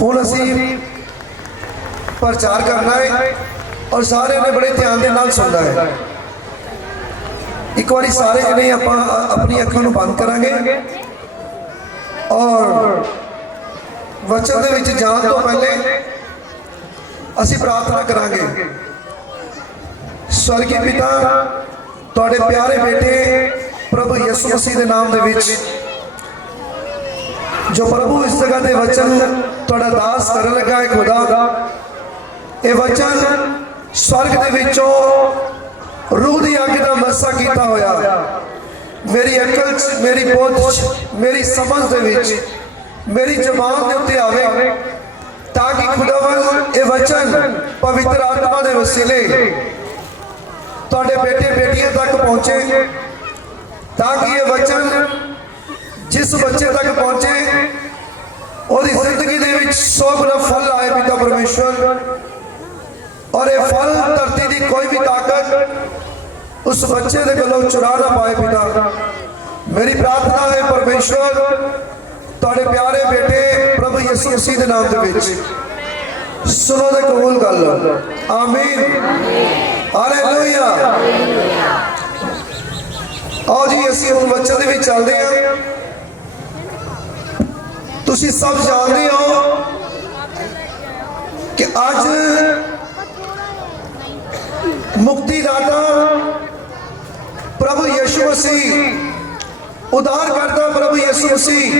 ਹੁਣ ਅਸੀਂ प्रचार करना है और सारे ने बड़े ध्यान के नाल सुनना है। एक बार सारे जने अपनी अखां नूं बंद करांगे और वचन दे विच जाण तो पहले असीं प्रार्थना करांगे। स्वर्गीय पिता, तुहाडे प्यारे बेटे प्रभु यीशु मसीह के नाम दे विच जो प्रभु इस जगह के वचन तुहाडा दास करन लगा है, खुदा ये वचन स्वर्ग दे विचों रूह की अग का मसा किया होया मेरी अकल च, मेरी बोध च, मेरी समझ दे विच, मेरी जबान के उत्ते आवे, ताकि खुदावन ये वचन पवित्र आत्मा के वसीले तुहाडे बेटे बेटियां तक पहुँचे, ताकि ये वचन जिस बच्चे तक पहुँचे और जिंदगी दे विच 100 गुना फल आए पिता परमेश्वर, और ये फल धरती की कोई भी ताकत उस बच्चे के गलों चुरा ना पाए पिता। मेरी प्रार्थना है परमेश्वर, तुहाडे प्यारे बेटे प्रभु यीशु मसीह के नाम के विच सुनो ते कबूल कर लो। आमीन, हालेलुया। आओ जी असीं हुण वचन दे विच चलदे हां। तुसीं सब जानदे हो कि अज मुक्तिदाता प्रभु यीशु मसीह, उद्धारकर्ता प्रभु यीशु मसीह,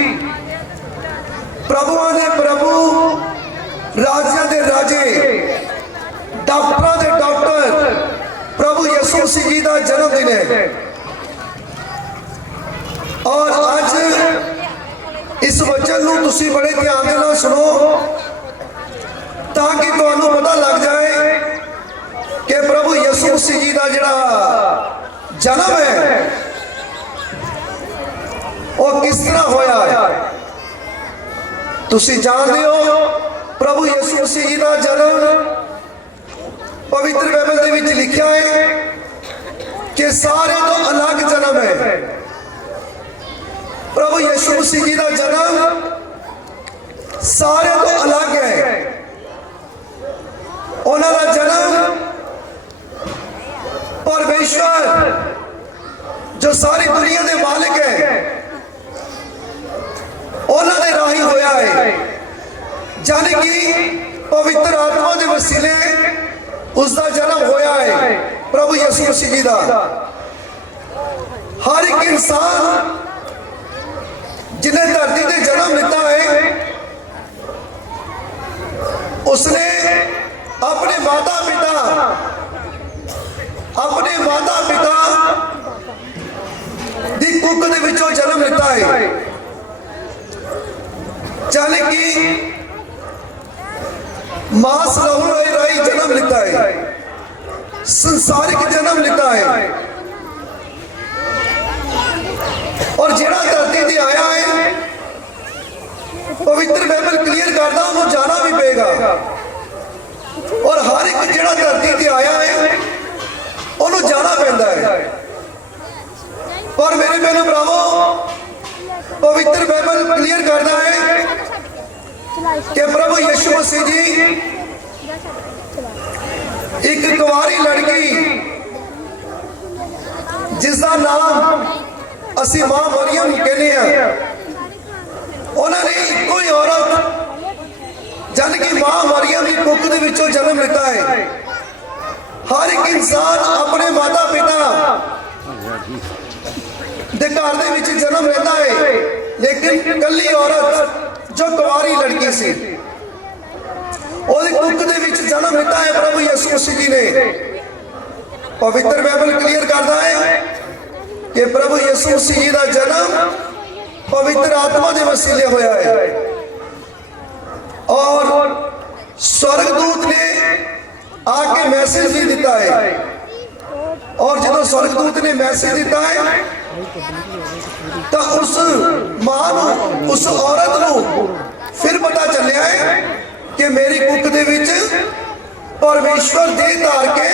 प्रभुओं ने प्रभु, राजा दे राजे, डॉक्टरों दे डॉक्टर प्रभु यीशु मसीह जी का जन्मदिन है। और अज इस वचन को तुसीं बड़े ध्यान के नाल सुनो, ताकि तुहानूं पता लग जाए कि प्रभु यीशु मसीह जी का जिहड़ा जन्म है वो किस तरह होया है। तुसीं जानते हो प्रभु यीशु मसीह जी का जन्म पवित्र बाइबल दे विच लिखिया है कि सारे तो अलग जन्म है। प्रभु यीशु मसीह जी का जन्म सारे तो अलग है। उन्हां दा जन्म परमेश्वर जो सारी दुनिया के मालिक है उन्होंने राही होया है, जाने कि पवित्र आत्मा के वसीले उसका जन्म होया है प्रभु यीशु मसीह जी का। हर एक इंसान जिन्हें धरती से जन्म लिता है उसने अपने माता पिता दी कुख दे विचों जन्म लिता है, जाने कि मांस लहू राही जन्म लिता है, संसारिक जन्म लिता है। और जिहड़ा धरती ते आया है पवित्र बाइबल क्लियर करदा उन्होंने जाना भी पेगा। और हर एक जिहड़ा धरती ते आया है उन्होंने जाना पैंदा है। पर मेरे बहनों भरावो पवित्र बाइबल क्लियर करता है कि प्रभु यीशु मसीह जी एक कुंवारी लड़की जिसका नाम असी मां मरियम कहने हैं, उन्होंने एक ही औरत जान कि मां मरियम की कुख दे विचों जन्म लिता है। हर एक इंसान अपने माता पिता दे घर दे विच जन्म लेता है, लेकिन कली औरत जो कुंवारी लड़की सी ओदी कुख दे विच जन्म लिता है प्रभु यीशु मसीह जी ने। पवित्र बाइबल क्लियर करता है कि प्रभु यीशु मसीह जी का जन्म पवित्र आत्मा के वसीले होया है। और स्वर्गदूत ने आके मैसेज भी दिता है, और जो स्वर्गदूत ने मैसेज दिता है तो उस मां उस औरत को फिर पता चलिया है कि मेरी कुख दे विच परमेश्वर देह धार के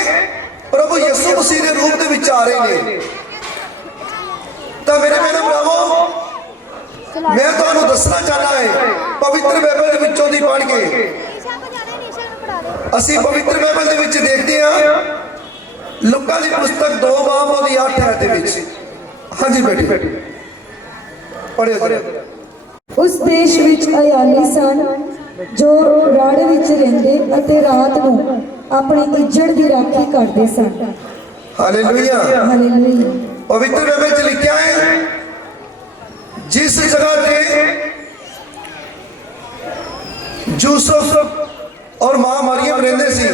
प्रभु यीशु मसीह के रूप के विच आ रहे हैं। तो मेरे भरावो मैं तुहानू दसना चाहना है पवित्र बाइबल विचों दी पढ़ के ਅਸੀਂ ਪਵਿੱਤਰ ਬਾਈਬਲ ਦੇ ਵਿੱਚ ਦੇਖਦੇ ਹਾਂ ਲੂਕਾ ਦੀ ਪੁਸਤਕ 2 ਬਾਬ ਉਹਦੀ 8 ਆਇਤ ਦੇ ਵਿੱਚ। ਹਾਂਜੀ ਬੇਟੀ ਪੜ੍ਹਿਓ ਜੀ। ਉਸ ਦੇਸ਼ ਵਿੱਚ ਅਯਾਲੀ ਸਨ ਜੋ ਰਾੜ ਵਿੱਚ ਰਹਿੰਦੇ ਅਤੇ ਰਾਤ ਨੂੰ ਆਪਣੀ ਇੱਜੜ ਦੀ ਰਾਖੀ ਕਰਦੇ ਸਨ। ਹਾਲੇਲੂਇਆ। ਹਾਲੇਲੂਇਆ। ਪਵਿੱਤਰ ਬਾਈਬਲ 'ਚ ਲਿਖਿਆ ਹੈ ਜਿਸ ਜਗ੍ਹਾ ਤੇ यूसुफ और मां मरियम रहते सी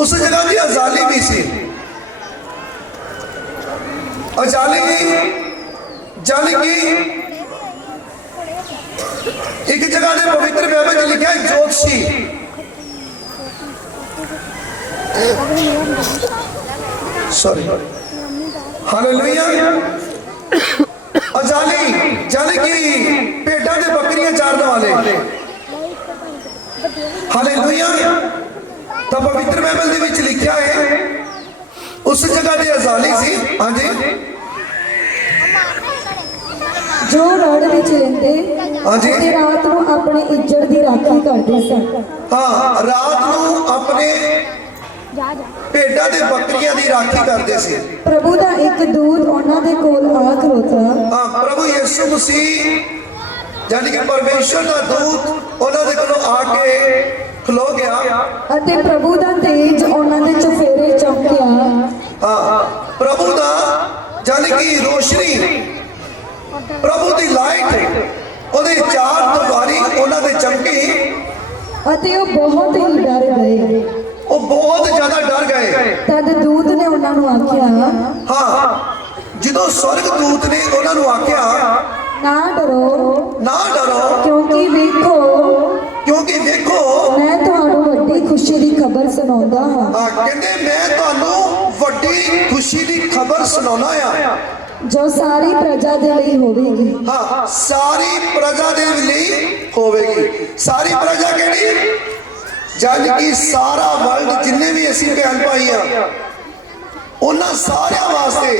उस जगह की अजाली भी सी। अजाली जानी कि एक जगह ने पवित्र बाइबल में लिखा है ज्योतिषी। Sorry hallelujah. अजाली जानी कि भेड्डां ते बकरियां चारने वाले। हालेलुया। तो पवित्र बाइबल दे विच लिखा है उस जगह ते अजाली सी। हाँ जी जो राड़ विच रहंदे हाँ जी ते रात ਨੂੰ अपने ਇੱਜੜ ਦੀ ਰਾਖੀ ਕਰਦੇ ਸਨ। हाँ रात ਨੂੰ अपने भेड्डां ते बकरियां दी राखी करते सी। प्रभु ਦਾ ਇੱਕ ਦੂਤ ਉਹਨਾਂ ਦੇ ਕੋਲ ਆ ਖਲੋਤਾ। हाँ प्रभु यीशु मसीह यानी कि परमेश्वर का दूत उन्होंने कोलों आके खलो गया ਅਤੇ ਪ੍ਰਭੂ ਦਾ ਤੇਜ ਉਹਨਾਂ ਦੇ ਚਫੇਰੇ ਚਮਕਿਆ। हाँ प्रभु दा यानी कि रोशनी प्रभु दी लाइट ओदे चार दुआरी उन्होंने दे चमकी ਅਤੇ ਉਹ ਬਹੁਤ ਹੀ ਡਰ ਗਏ। वो बहुत ज्यादा डर गए। ਤਦ ਦੂਤ ਨੇ ਉਹਨਾਂ ਨੂੰ ਆਖਿਆ हाँ ਜਦੋਂ स्वर्ग दूत ने उन्होंने आख्या ਨਾ ਡਰੋ ना डरो ਕਿਉਂਕਿ ਵੇਖੋ क्योंकि देखो ਮੈਂ ਤੁਹਾਨੂੰ ਵੱਡੀ ਖੁਸ਼ੀ ਦੀ ਖਬਰ ਸੁਣਾਉਂਦਾ ਹਾਂ कहते मैं ਤੁਹਾਨੂੰ ਵੱਡੀ खुशी की खबर सुनाना आ ਜੋ ਸਾਰੀ ਪ੍ਰਜਾ ਦੇ ਲਈ ਹੋਵੇਗੀ। हाँ सारी प्रजा दे लिए होवेगी। सारी प्रजा केड़ी यानी कि सारा वर्ल्ड जिन्ने भी असी भैन भाई हाँ उन्होंने सारे वास्ते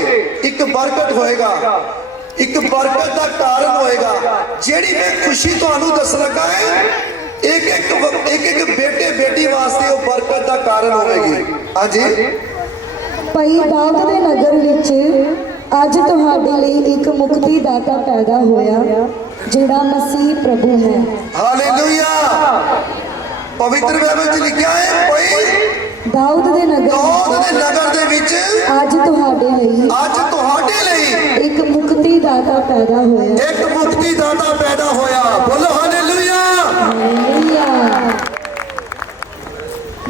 एक बरकत होएगा एक बरकत का कारण होएगा। जेड़ी मैं खुशी तुहानू दस लगा है एक एक बेटे बेटी वास्ते वो बरकत का कारण होगी। हाँ जी ਭਈ ਦਾਊਦ ਦੇ ਨਗਰ ਵਿੱਚ ਅੱਜ ਤੁਹਾਡੇ ਲਈ ਇੱਕ ਮੁਕਤੀ ਦਾਤਾ ਪੈਦਾ ਹੋਇਆ ਜਿਹੜਾ ਮਸੀਹ ਪ੍ਰਭੂ ਹੈ। हालेलुया। पवित्र बाइबल च लिखा है भाई ਦਾਊਦ ਦੇ नगर दे विच ਅੱਜ ਤੁਹਾਡੇ ਲਈ आज तुहाडे लई ਇੱਕ ਮੁਕਤੀ ਦਾਤਾ ਪੈਦਾ ਹੋਇਆ। एक मुक्ति दाता पैदा होया। बोलो हालेलुया। ਹਾਲੇਲੂਇਆ।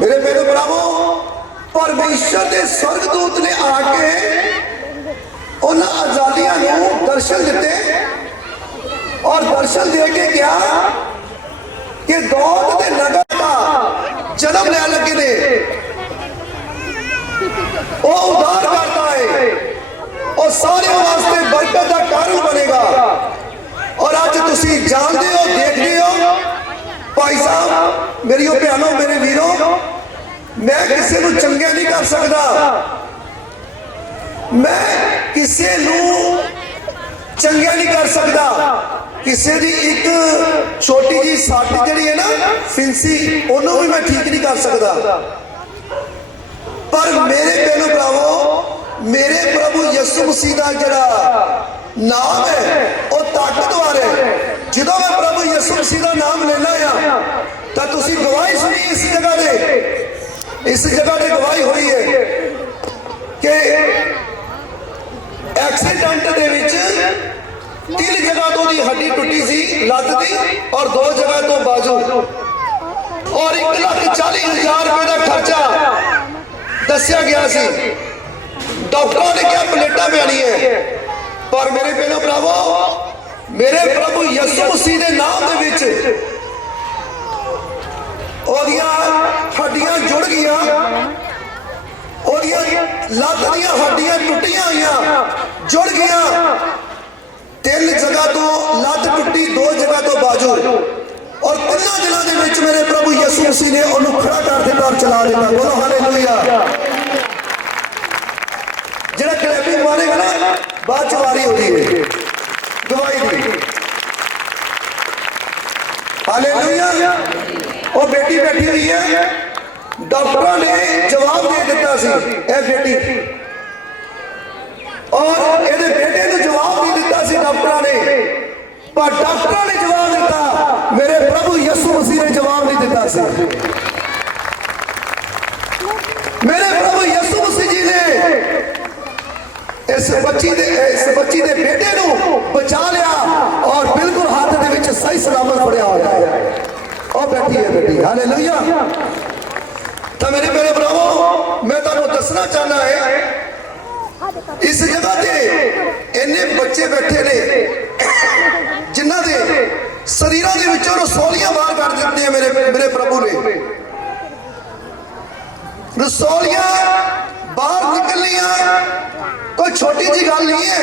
मेरे प्यारे भरावो परमेश्वर के स्वर्गदूत ने आके उन्हें आजादियां नूं दर्शन दिते और दर्शन दे के क्या कि दाऊद के नगर का जन्म ले लगे ने वो उद्धार करता है और सारे वास्ते बरकत का कारण बनेगा। और आज तुसी जानते हो देखते हो भाई साहब मेरी भैनों मेरे वीरों मैं किसी को चंगा नहीं कर सकता। मैं किसी चंगा नहीं कर सकता। किसी की एक छोटी जी सट जी है ना फिंसी उन्होंने भी मैं ठीक नहीं कर सकता। पर मेरे बहनों भरावो मेरे प्रभु यीशु मसीह का जड़ा नाम है वो ताकतवर है। जो मैं प्रभु यीशु मसीह का नाम लेना आ तो तुसी गवाही सुनी इस जगह दे इस जगह की गवाही हुई है कि एक्सीडेंट दे विच 3 जगह तो दी हड्डी टुटी सी लत दी और 2 जगह तो बाजू और 1,40,000 रुपए का खर्चा दसिया गया सी। डॉक्टरों ने क्या प्लेटा पैनी है। पर मेरे भैनों भरावो मेरे प्रभु यीशु मसीह के नाम दे विच हड्डियां जुड़ गई लत दियां हड्डियां टुटियां हुई जुड़ गई। 3 जगह तो लत टुटी 2 जगह तो बाजू और 3 दिनों के विच मेरे प्रभु यीशु मसीह ने उन्हें खड़ा कर दिता और चला दिता। बोलो हालेलुया। जेड़ा क्लैपिंग मारेगा ना बाद च वारी हो रही है गवाही दी। हालेलुया। वो बेटी बैठी हुई है डॉक्टरों ने जवाब दे दिता सी ए बेटी और ये बेटे ने जवाब दे दिता सी डॉक्टरों ने, पर डॉक्टरों ने जवाब दिता, मेरे प्रभु यीशु मसीह ने जवाब नहीं दिता सी। मेरे प्रभु यीशु मसीह जी ने इस बच्ची दे बेटे नू बचा लिया और बिल्कुल हाथ दे विच सही सलामत फड़िया होया है। और बैठी है बेटी, हालेलुया। तो मेरे भरावो मैं तुहानू दसना चाहना है इस जगह ते इन्ने बच्चे बैठे ने जिन्हां दे शरीरां दे विचों रसौलियां बाहर कर दित्तियां मेरे प्रभु ने। रसौलियां बाहर निकलियां कोई छोटी जी गल नहीं है।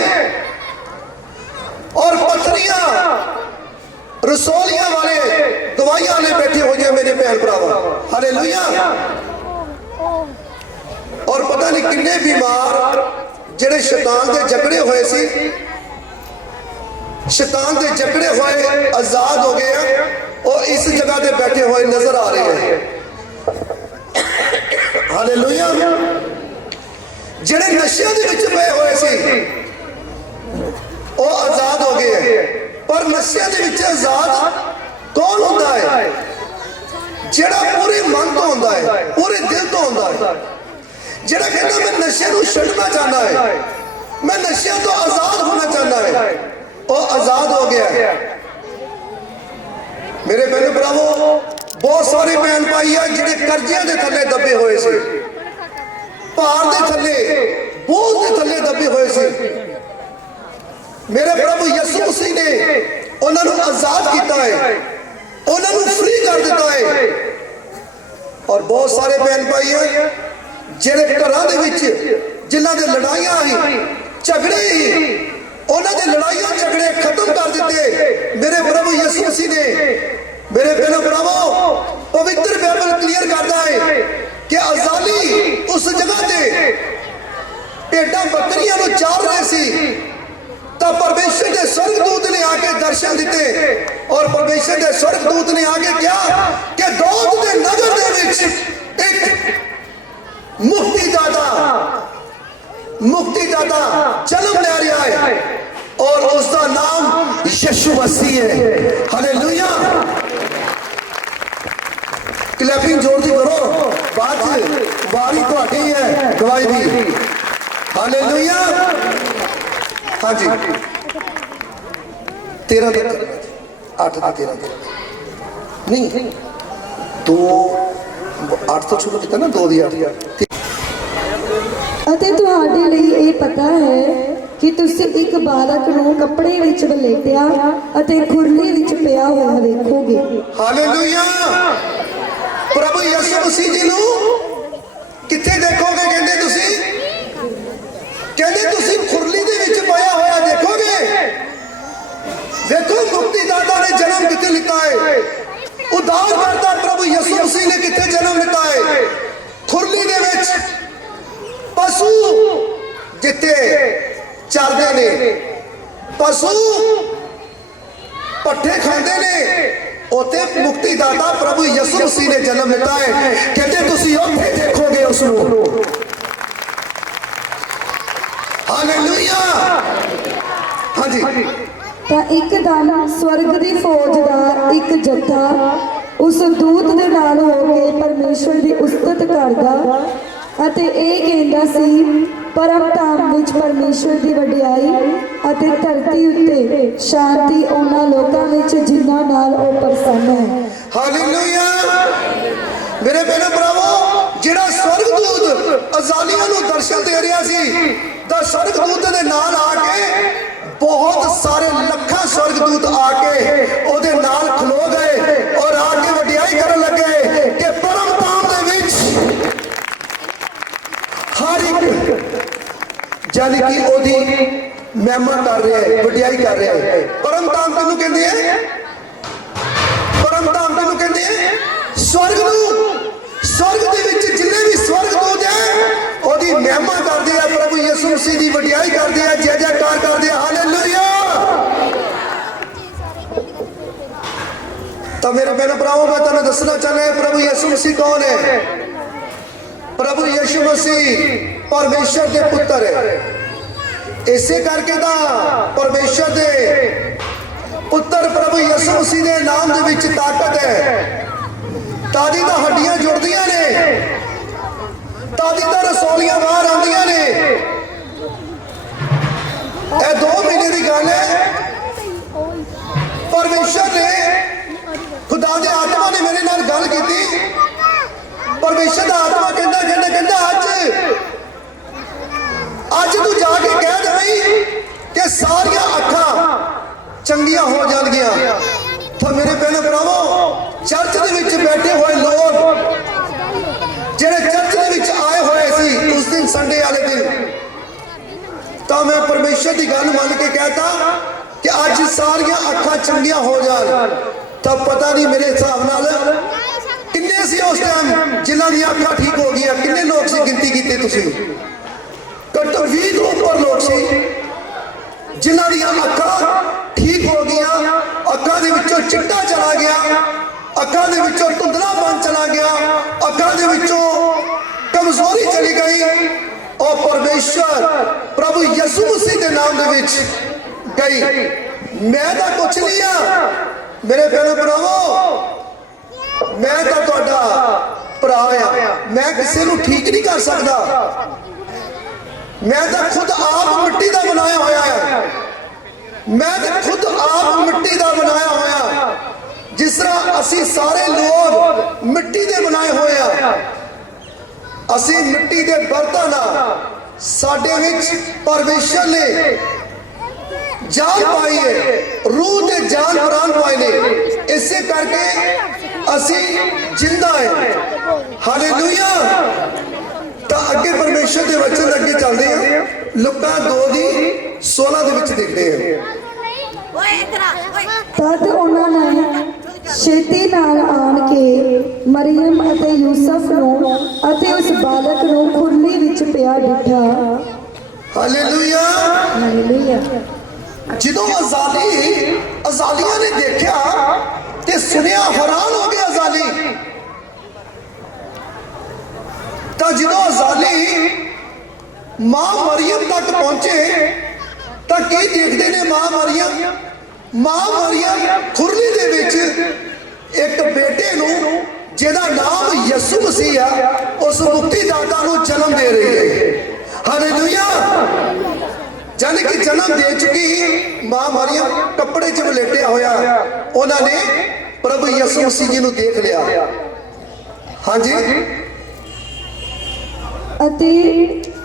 और पथरियां रसौलियां वाले दवाइयां वाले बैठे हो गए मेरे भैन भरावा, हालेलुया। और पता नहीं किन्ने बीमार जेड़े शैतान दे जकड़े हुए सी, शैतान दे जकड़े हुए आजाद हो गए हैं और इस जगह पे बैठे हुए नजर आ रहे हैं, हालेलुया। जेड़े नशियां दे विच पए होए सी वो आजाद हो गए हैं। पर नशियां दे विच आजाद कौन होता है? जेड़ा पूरे मन तो होता है, पूरे दिल तो होता है। जेड़ा कहता मैं नशे को छड्डना चाहना है, मैं नशियां तो आजाद होना चाहना है, वो आजाद हो गया। मेरे बहन भरावो बहुत सारे बहन भाई है जिहड़े कर्जियां दे थल्ले दबे हुए सी, भार दे थल्ले, बोझ दे थल्ले दबे हुए सी। मेरे प्रभु यीशु मसीह ने उन्होंने आजाद किया है, उन्होंने फ्री कर दिता है। और बहुत सारे बहन भाई हैं जिहड़े घरां दे विच जिन्हां दे लड़ाइयां आई, झगड़े ही, उन्होंने लड़ाइयां झगड़े खत्म कर दिते मेरे प्रभु यीशु मसीह ने। मेरे बहनों भरावो पवित्र बाइबल क्लियर करता है कि अजाली उस जगह ते भेडां बकरियां नूं चार रहे सी, तो परमेश्वर के स्वर्गदूत ने आके दर्शन दिते और परमेश्वर के स्वर्गदूत ने आके कहा कि दाऊद के नगर दे विच एक मुक्तिदाता जन्म ले रहा है और उसका नाम यीशु मसीह है, हालेलुया। क्लैपिंग जोर दी करो, बाद बारी तुहाडी है गवाही दी, हालेलुया। हाँ जी 13 तक 8 तक 13 नहीं 2 8 तो शुरू किया ना 2 दी 8 ਅਤੇ ਤੁਹਾਡੇ ਲਈ ਇਹ ਪਤਾ ਹੈ ਕਿ ਤੁਸੀਂ ਇੱਕ ਬਾਲਕ ਨੂੰ ਕੱਪੜੇ ਵਿੱਚ ਵਲੇਟਿਆ ਅਤੇ ਖੁਰਲੀ ਵਿੱਚ ਪਿਆ ਹੋਇਆ ਵੇਖੋਗੇ, ਹਾਲੇਲੂਇਆ। ਪ੍ਰਭੂ ਯਿਸੂ ਮਸੀਹ ਜੀ ਨੂੰ ਕਿੱਥੇ ਦੇਖੋਗੇ? ਕਹਿੰਦੇ ਤੁਸੀਂ ਖੁਰਲੀ ਦੇ ਵਿੱਚ ਪਿਆ ਹੋਇਆ ਦੇਖੋਗੇ। ਵੇਖੋ ਮੁਕਤੀਦਾਤਾ ਨੇ ਜਨਮ ਕਿੱਥੇ ਲਿੱਤਾ ਹੈ, ਉਦਾਰਕਰਤਾ ਪ੍ਰਭੂ ਯਿਸੂ ਮਸੀਹ ਨੇ ਕਿੱਥੇ ਜਨਮ ਲਿੱਤਾ ਹੈ? ਖੁਰਲੀ ਦੇ ਵਿੱਚ। पशु जिते चलते ने, पशु पट्ठे खाते ने, उत्थे मुक्तिदाता प्रभु यीशु मसीह ने जन्म लिता है। कहते तुसी उत्थे देखोगे उसनूं, हालेलुया। हाँ जी। ਤਾਂ ਇੱਕਦਮ ਸਵਰਗ ਦੀ ਫੌਜ ਦਾ ਇੱਕ ਜੱਥਾ ਉਸ ਦੂਤ ਦੇ ਨਾਲ ਹੋ ਕੇ ਪਰਮੇਸ਼ਵਰ ਦੀ ਉਸਤਤ ਕਰਦਾ ਅਤੇ ਇਹ ਕਹਿੰਦਾ ਸੀ, ਪਰਮ ਧਾਮ ਵਿੱਚ ਪਰਮੇਸ਼ਵਰ ਦੀ ਵਡਿਆਈ ਅਤੇ ਧਰਤੀ ਉੱਤੇ ਸ਼ਾਂਤੀ ਉਹਨਾਂ ਲੋਕਾਂ ਵਿੱਚ ਜਿਨ੍ਹਾਂ ਨਾਲ ਉਹ ਪ੍ਰਸੰਨ ਹੈ, ਹਾਲੇਲੂਇਆ। ਮੇਰੇ ਭੈਣੋ ਭਰਾਵੋ ਜਿਹੜਾ ਸਵਰਗਦੂਤ ਅਜ਼ਾਲੀਆ ਨੂੰ ਦਰਸ਼ਨ ਦੇ ਰਿਹਾ ਸੀ, ਤਾਂ ਸਵਰਗਦੂਤ ਦੇ ਨਾਲ ਆ ਕੇ ਬਹੁਤ ਸਾਰੇ ਲੱਖਾਂ ਸਵਰਗਦੂਤ ਆ ਕੇ ਉਹਦੇ ਨਾਲ ਖਲੋ ਗਏ ਔਰ ਆ ਕੇ ਵਡਿਆਈ ਕਰਨ ਲੱਗੇ ਕਿ ਪਰਮ ਧਾਮ ਦੇ ਵਿੱਚ हर एक जानी कि ओदी महिमा कर रहा है, वडियाई कर रहा है। परम धाम किनू कहते हैं? परम धाम किनू कहते हैं? स्वर्ग नूं। स्वर्ग दे विच जिन्ने भी स्वर्गदूत है ओदी महिमा करदे आ, प्रभु यीशु मसीह दी वडियाई करदे आ, जय जयकार करदे आ, हालेलुया। तो मेरे बहनों भरावों मैं तुहानूं दसना चाहना है प्रभु यीशु मसीह कौन है। प्रभु यीशु मसीह परमेश्वर के पुत्र है। इसे करके तो परमेश्वर के पुत्र प्रभु यीशु मसीह के नाम के विच ताकत है। तादी तो हड्डियां जुड़दियां ने, तादी तो रसौलियां बाहर आंदियां ने। यह 2 महीने की गल है। परमेश्वर ने खुदा के आत्मा ने मेरे नाल गल की। परमेश्वर का आत्मा कहता कहता कहता अज तू जाके कह दे कि सारिया अखा चंगियां हो जाएगियां। तो मेरे भैन भरावो, चर्च दे विच बैठे हुए लोग जेड़े चर्च दे विच आए हुए सी उस दिन संडे वाले दिन, तो मैं परमेश्वर की गल मान के कहता कि अज सारिया अखा चंगियां हो जान। तब पता नहीं मेरे हिसाब नाल किन्ने सी उस टाइम जिन्हां दी अखा ठीक हो गई। किन्ने लोग सी गिनती कीते तुसीं? घट्टो 20 तो ऊपर लोग सी जिन्हां दी अखा ठीक हो गई। अखा दे विचों चिट्टा चला गया, अखा दे विचों धुंधलापन चला गया, अखा दे विचों कमजोरी चली गई और परमेश्वर प्रभु यीशु मसीह के नाम दे विच गई। मैं तो कुछ नहीं आ मेरे भैन भरावो, मैं तो तुहाडा भरा आ। मैं किसी को ठीक नहीं कर सकता। मैं तो खुद आप मिट्टी का बनाया होया है। मैं तो खुद आप मिट्टी का बनाया होया। जिस तरह असी सारे लोग मिट्टी के बनाए हुए हैं, असी मिट्टी के बर्तन आ। साडे विच परमेश्वर ने जान पाई है, रूह ते जान प्राण पाए ने। इसे करके असी जिंदा है। हालेलुया। तो अगे परमेश्वर के वचन अगे चलते हैं। लुका 2:16 ਦੇ ਵਿੱਚ देखते हैं। तद उन्होंने छेती नाल आन के मरियम अते यूसुफ नूं अते उस बालक नूं खुरली विच पिया डिठा। हालेलुया। हालेलुया। ਜਦੋਂ अजालिया ने देखा ते सुनिया, हैरान हो गया अजाली। तो जो अजाली मां मरियम तक पहुंचे तो की देखते ने मां मरियम खुरली दे विच एक बेटे नूं जिहदा नाम यसु मसीह आ उस मुक्तिदाता नूं जन्म दे रही है। हालेलुया। जाने कि जन्म दे चुकी मां मरियम कपड़े च वलेटिया होया उन्होंने प्रभु यसु मसीह जी नूं देख लिया। हाँ जी। अते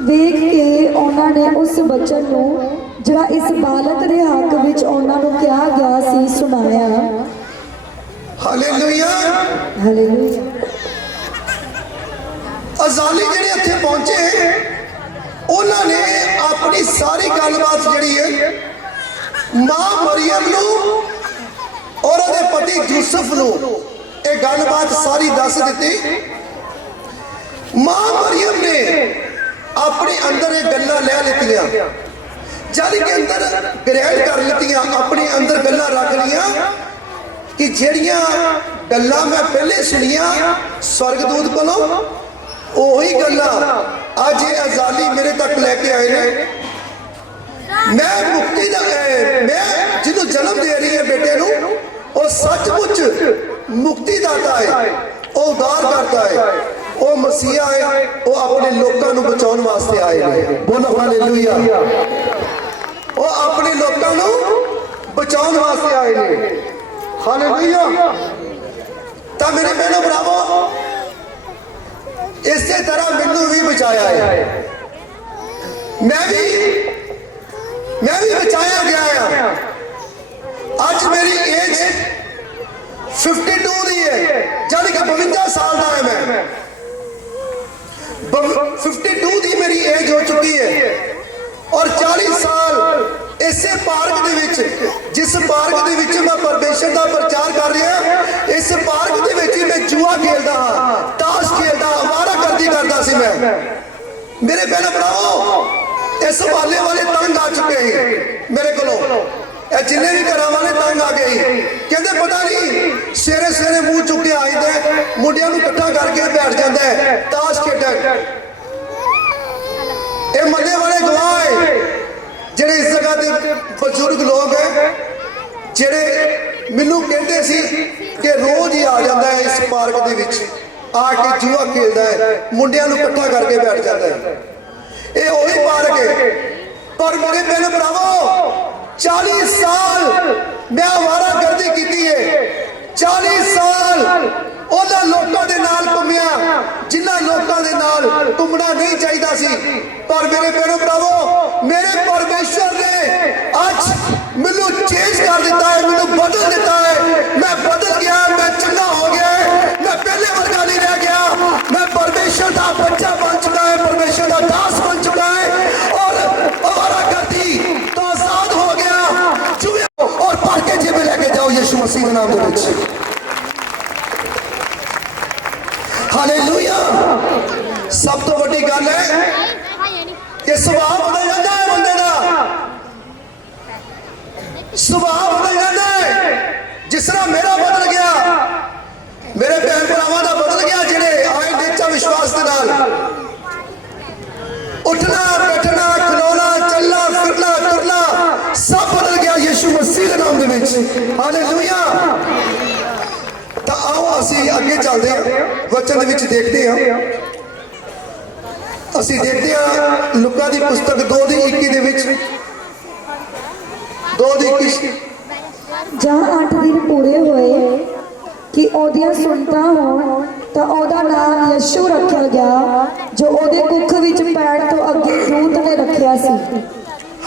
वेख के उन्होंने उस बचन नूं जिहड़ा इस बालक दे हक विच उन्हां नूं कहा गया सी सुनाया। हालेलुया। हालेलुया। अजाली जिहड़े इत्थे पहुंचे उन्होंने अपनी सारी गलबात जिहड़ी है मां मरियम नूं और उहदे पति यूसुफ नूं ये गलबात सारी दस दी। मां मरियम ने अपने अंदर ये गल्लां लै लितियां, जानी कि अंदर ग्रहण कर लितियां, अपने अंदर गल्लां रख लियां कि जिहड़ियां गल्लां मैं पहले सुनियां स्वर्गदूत कोलों ओही गल्लां अज अजाली मेरे तक लेके आए ने। मैं मुक्ति दा मैं जिन्हों जन्म दे रही है बेटे नूं वो सचमुच मुक्तिदाता है, वो उद्धार करता है, वो मसीहा है, वो अपने लोगों को बचाने वास्ते आए हैं। बोलो हालेलुया। वो अपने लोगों को बचाने वास्ते आए हैं। हालेलुया। तो मेरे बहनों भरावो, इसे तरह मैनू भी बचाया है। मैं भी बचाया गया है। आज मेरी एज 52 दी है, जाने कि 52 साल का है। मैं 52 दी मेरी एज हो चुकी है और 40 साल इसे पार्क दे विच, जिस पार्क दे विच मैं परमेश्वर का प्रचार कर रहा, इस पार्क दे विच मैं जुआ खेलता हाँ, ताश खेलता, अवारा गर्दी करता सी। मैं मेरे बहन भराओ इस हवाले वाले तंग आ चुके हैं मेरे को, जिन्हें भी घर वाले तंग आ गए, कहते पता नहीं ਸਵੇਰੇ ਸਵੇਰੇ ਮੂੰਹ ਚੁੱਕ ਕੇ ਆ ਜਾਂਦੇ, ਮੁੰਡਿਆਂ ਨੂੰ ਇਕੱਠਾ ਕਰਕੇ ਬੈਠ ਜਾਂਦਾ ਹੈ ਤਾਸ਼ ਖੇਡਣ। ਇਹ ਮੰਨੇ ਵਾਲੇ ਗਵਾਹ ਹੈ ਜਿਹੜੇ ਇਸ ਜਗ੍ਹਾ ਦੇ ਬਜ਼ੁਰਗ ਲੋਕ ਹੈ, ਜਿਹੜੇ ਮੈਨੂੰ ਕਹਿੰਦੇ ਸੀ ਕਿ ਰੋਜ਼ ਹੀ ਆ ਜਾਂਦਾ ਹੈ ਇਸ ਪਾਰਕ ਦੇ ਵਿੱਚ ਆ ਕੇ ਜੂਆ ਖੇਡਦਾ ਹੈ, ਮੁੰਡਿਆਂ ਨੂੰ ਇਕੱਠਾ ਕਰਕੇ ਬੈਠ ਜਾਂਦਾ ਹੈ। ਇਹ ਉਹੀ ਪਾਰਕ ਹੈ। ਪਰ ਮੇਰੇ ਭੈਣ ਭਰਾਵੋ 40 ਸਾਲ ਮੈਂ ਅਵਾਰਾਗਰਦੀ ਕੀਤੀ ਹੈ। 40 ਸਾਲ ਉਹਨਾਂ ਲੋਕਾਂ ਦੇ ਨਾਲ ਘੁੰਮਿਆ ਜਿਨ੍ਹਾਂ ਲੋਕਾਂ ਦੇ ਨਾਲ ਘੁੰਮਣਾ ਨਹੀਂ ਚਾਹੀਦਾ ਸੀ। ਪਰ ਮੇਰੇ ਭੈਣੋ ਭਰਾਵੋ, ਮੇਰੇ ਪਰਮੇਸ਼ਰ ਨੇ ਅੱਜ ਮੈਨੂੰ ਚੇਂਜ ਕਰ ਦਿੱਤਾ ਹੈ, ਮੈਨੂੰ ਬਦਲ ਦਿੱਤਾ ਹੈ। ਮੈਂ ਬਦਲ ਗਿਆ, ਮੈਂ ਚੰਗਾ ਹੋ ਗਿਆ, ਮੈਂ ਪਹਿਲੇ ਵਰਗਾ ਨਹੀਂ ਰਹਿ ਗਿਆ। ਮੈਂ ਪਰਮੇਸ਼ਰ ਦਾ ਬੱਚਾ ਬਣ ਚੁੱਕਾ ਹੈ, ਪਰਮੇਸ਼ਰ ਦਾ ਦਾਸ ਬਣ ਚੁੱਕਾ ਹੈ ਔਰ ਅਵਾਰਾਗਰਦੀ ਤੋਂ ਆਜ਼ਾਦ ਹੋ ਗਿਆ। ਜੂਏ और भर के जेब में लेके जाओ यीशु मसीह के नाम दे विच। हालेलुया। सब तो बड़ी गल है कि सुभाव बदल जाता है, बंदे का सुभाव बदल जाता है। जिस तरह मेरा बदल गया, मेरे भैन भरावां दा बदल गया जेड़े आए नेचा विश्वास दे नाल उठना बैठना खलोना चलना फिरना तुरना सब बदल गया यीशु मसीह के नाम दे विच। हालेलुया। तो आओ असी अगे चलते हैं, वचन दे विच देखते हैं। असी देखते हैं लुका दी पुस्तक 2:21 दे विच 2:21 जहाँ 8 दिन पूरे होए कि ओदियां सुनता होण ਤਾਂ ਉਹਦਾ ਨਾਮ ਯਸ਼ੂ ਰੱਖਿਆ ਗਿਆ, ਜੋ ਉਹਦੇ ਕੁੱਖ ਵਿੱਚ ਪੈਣ ਤੋਂ ਅੱਗੇ ਦੂਤ ਨੇ ਰੱਖਿਆ ਸੀ।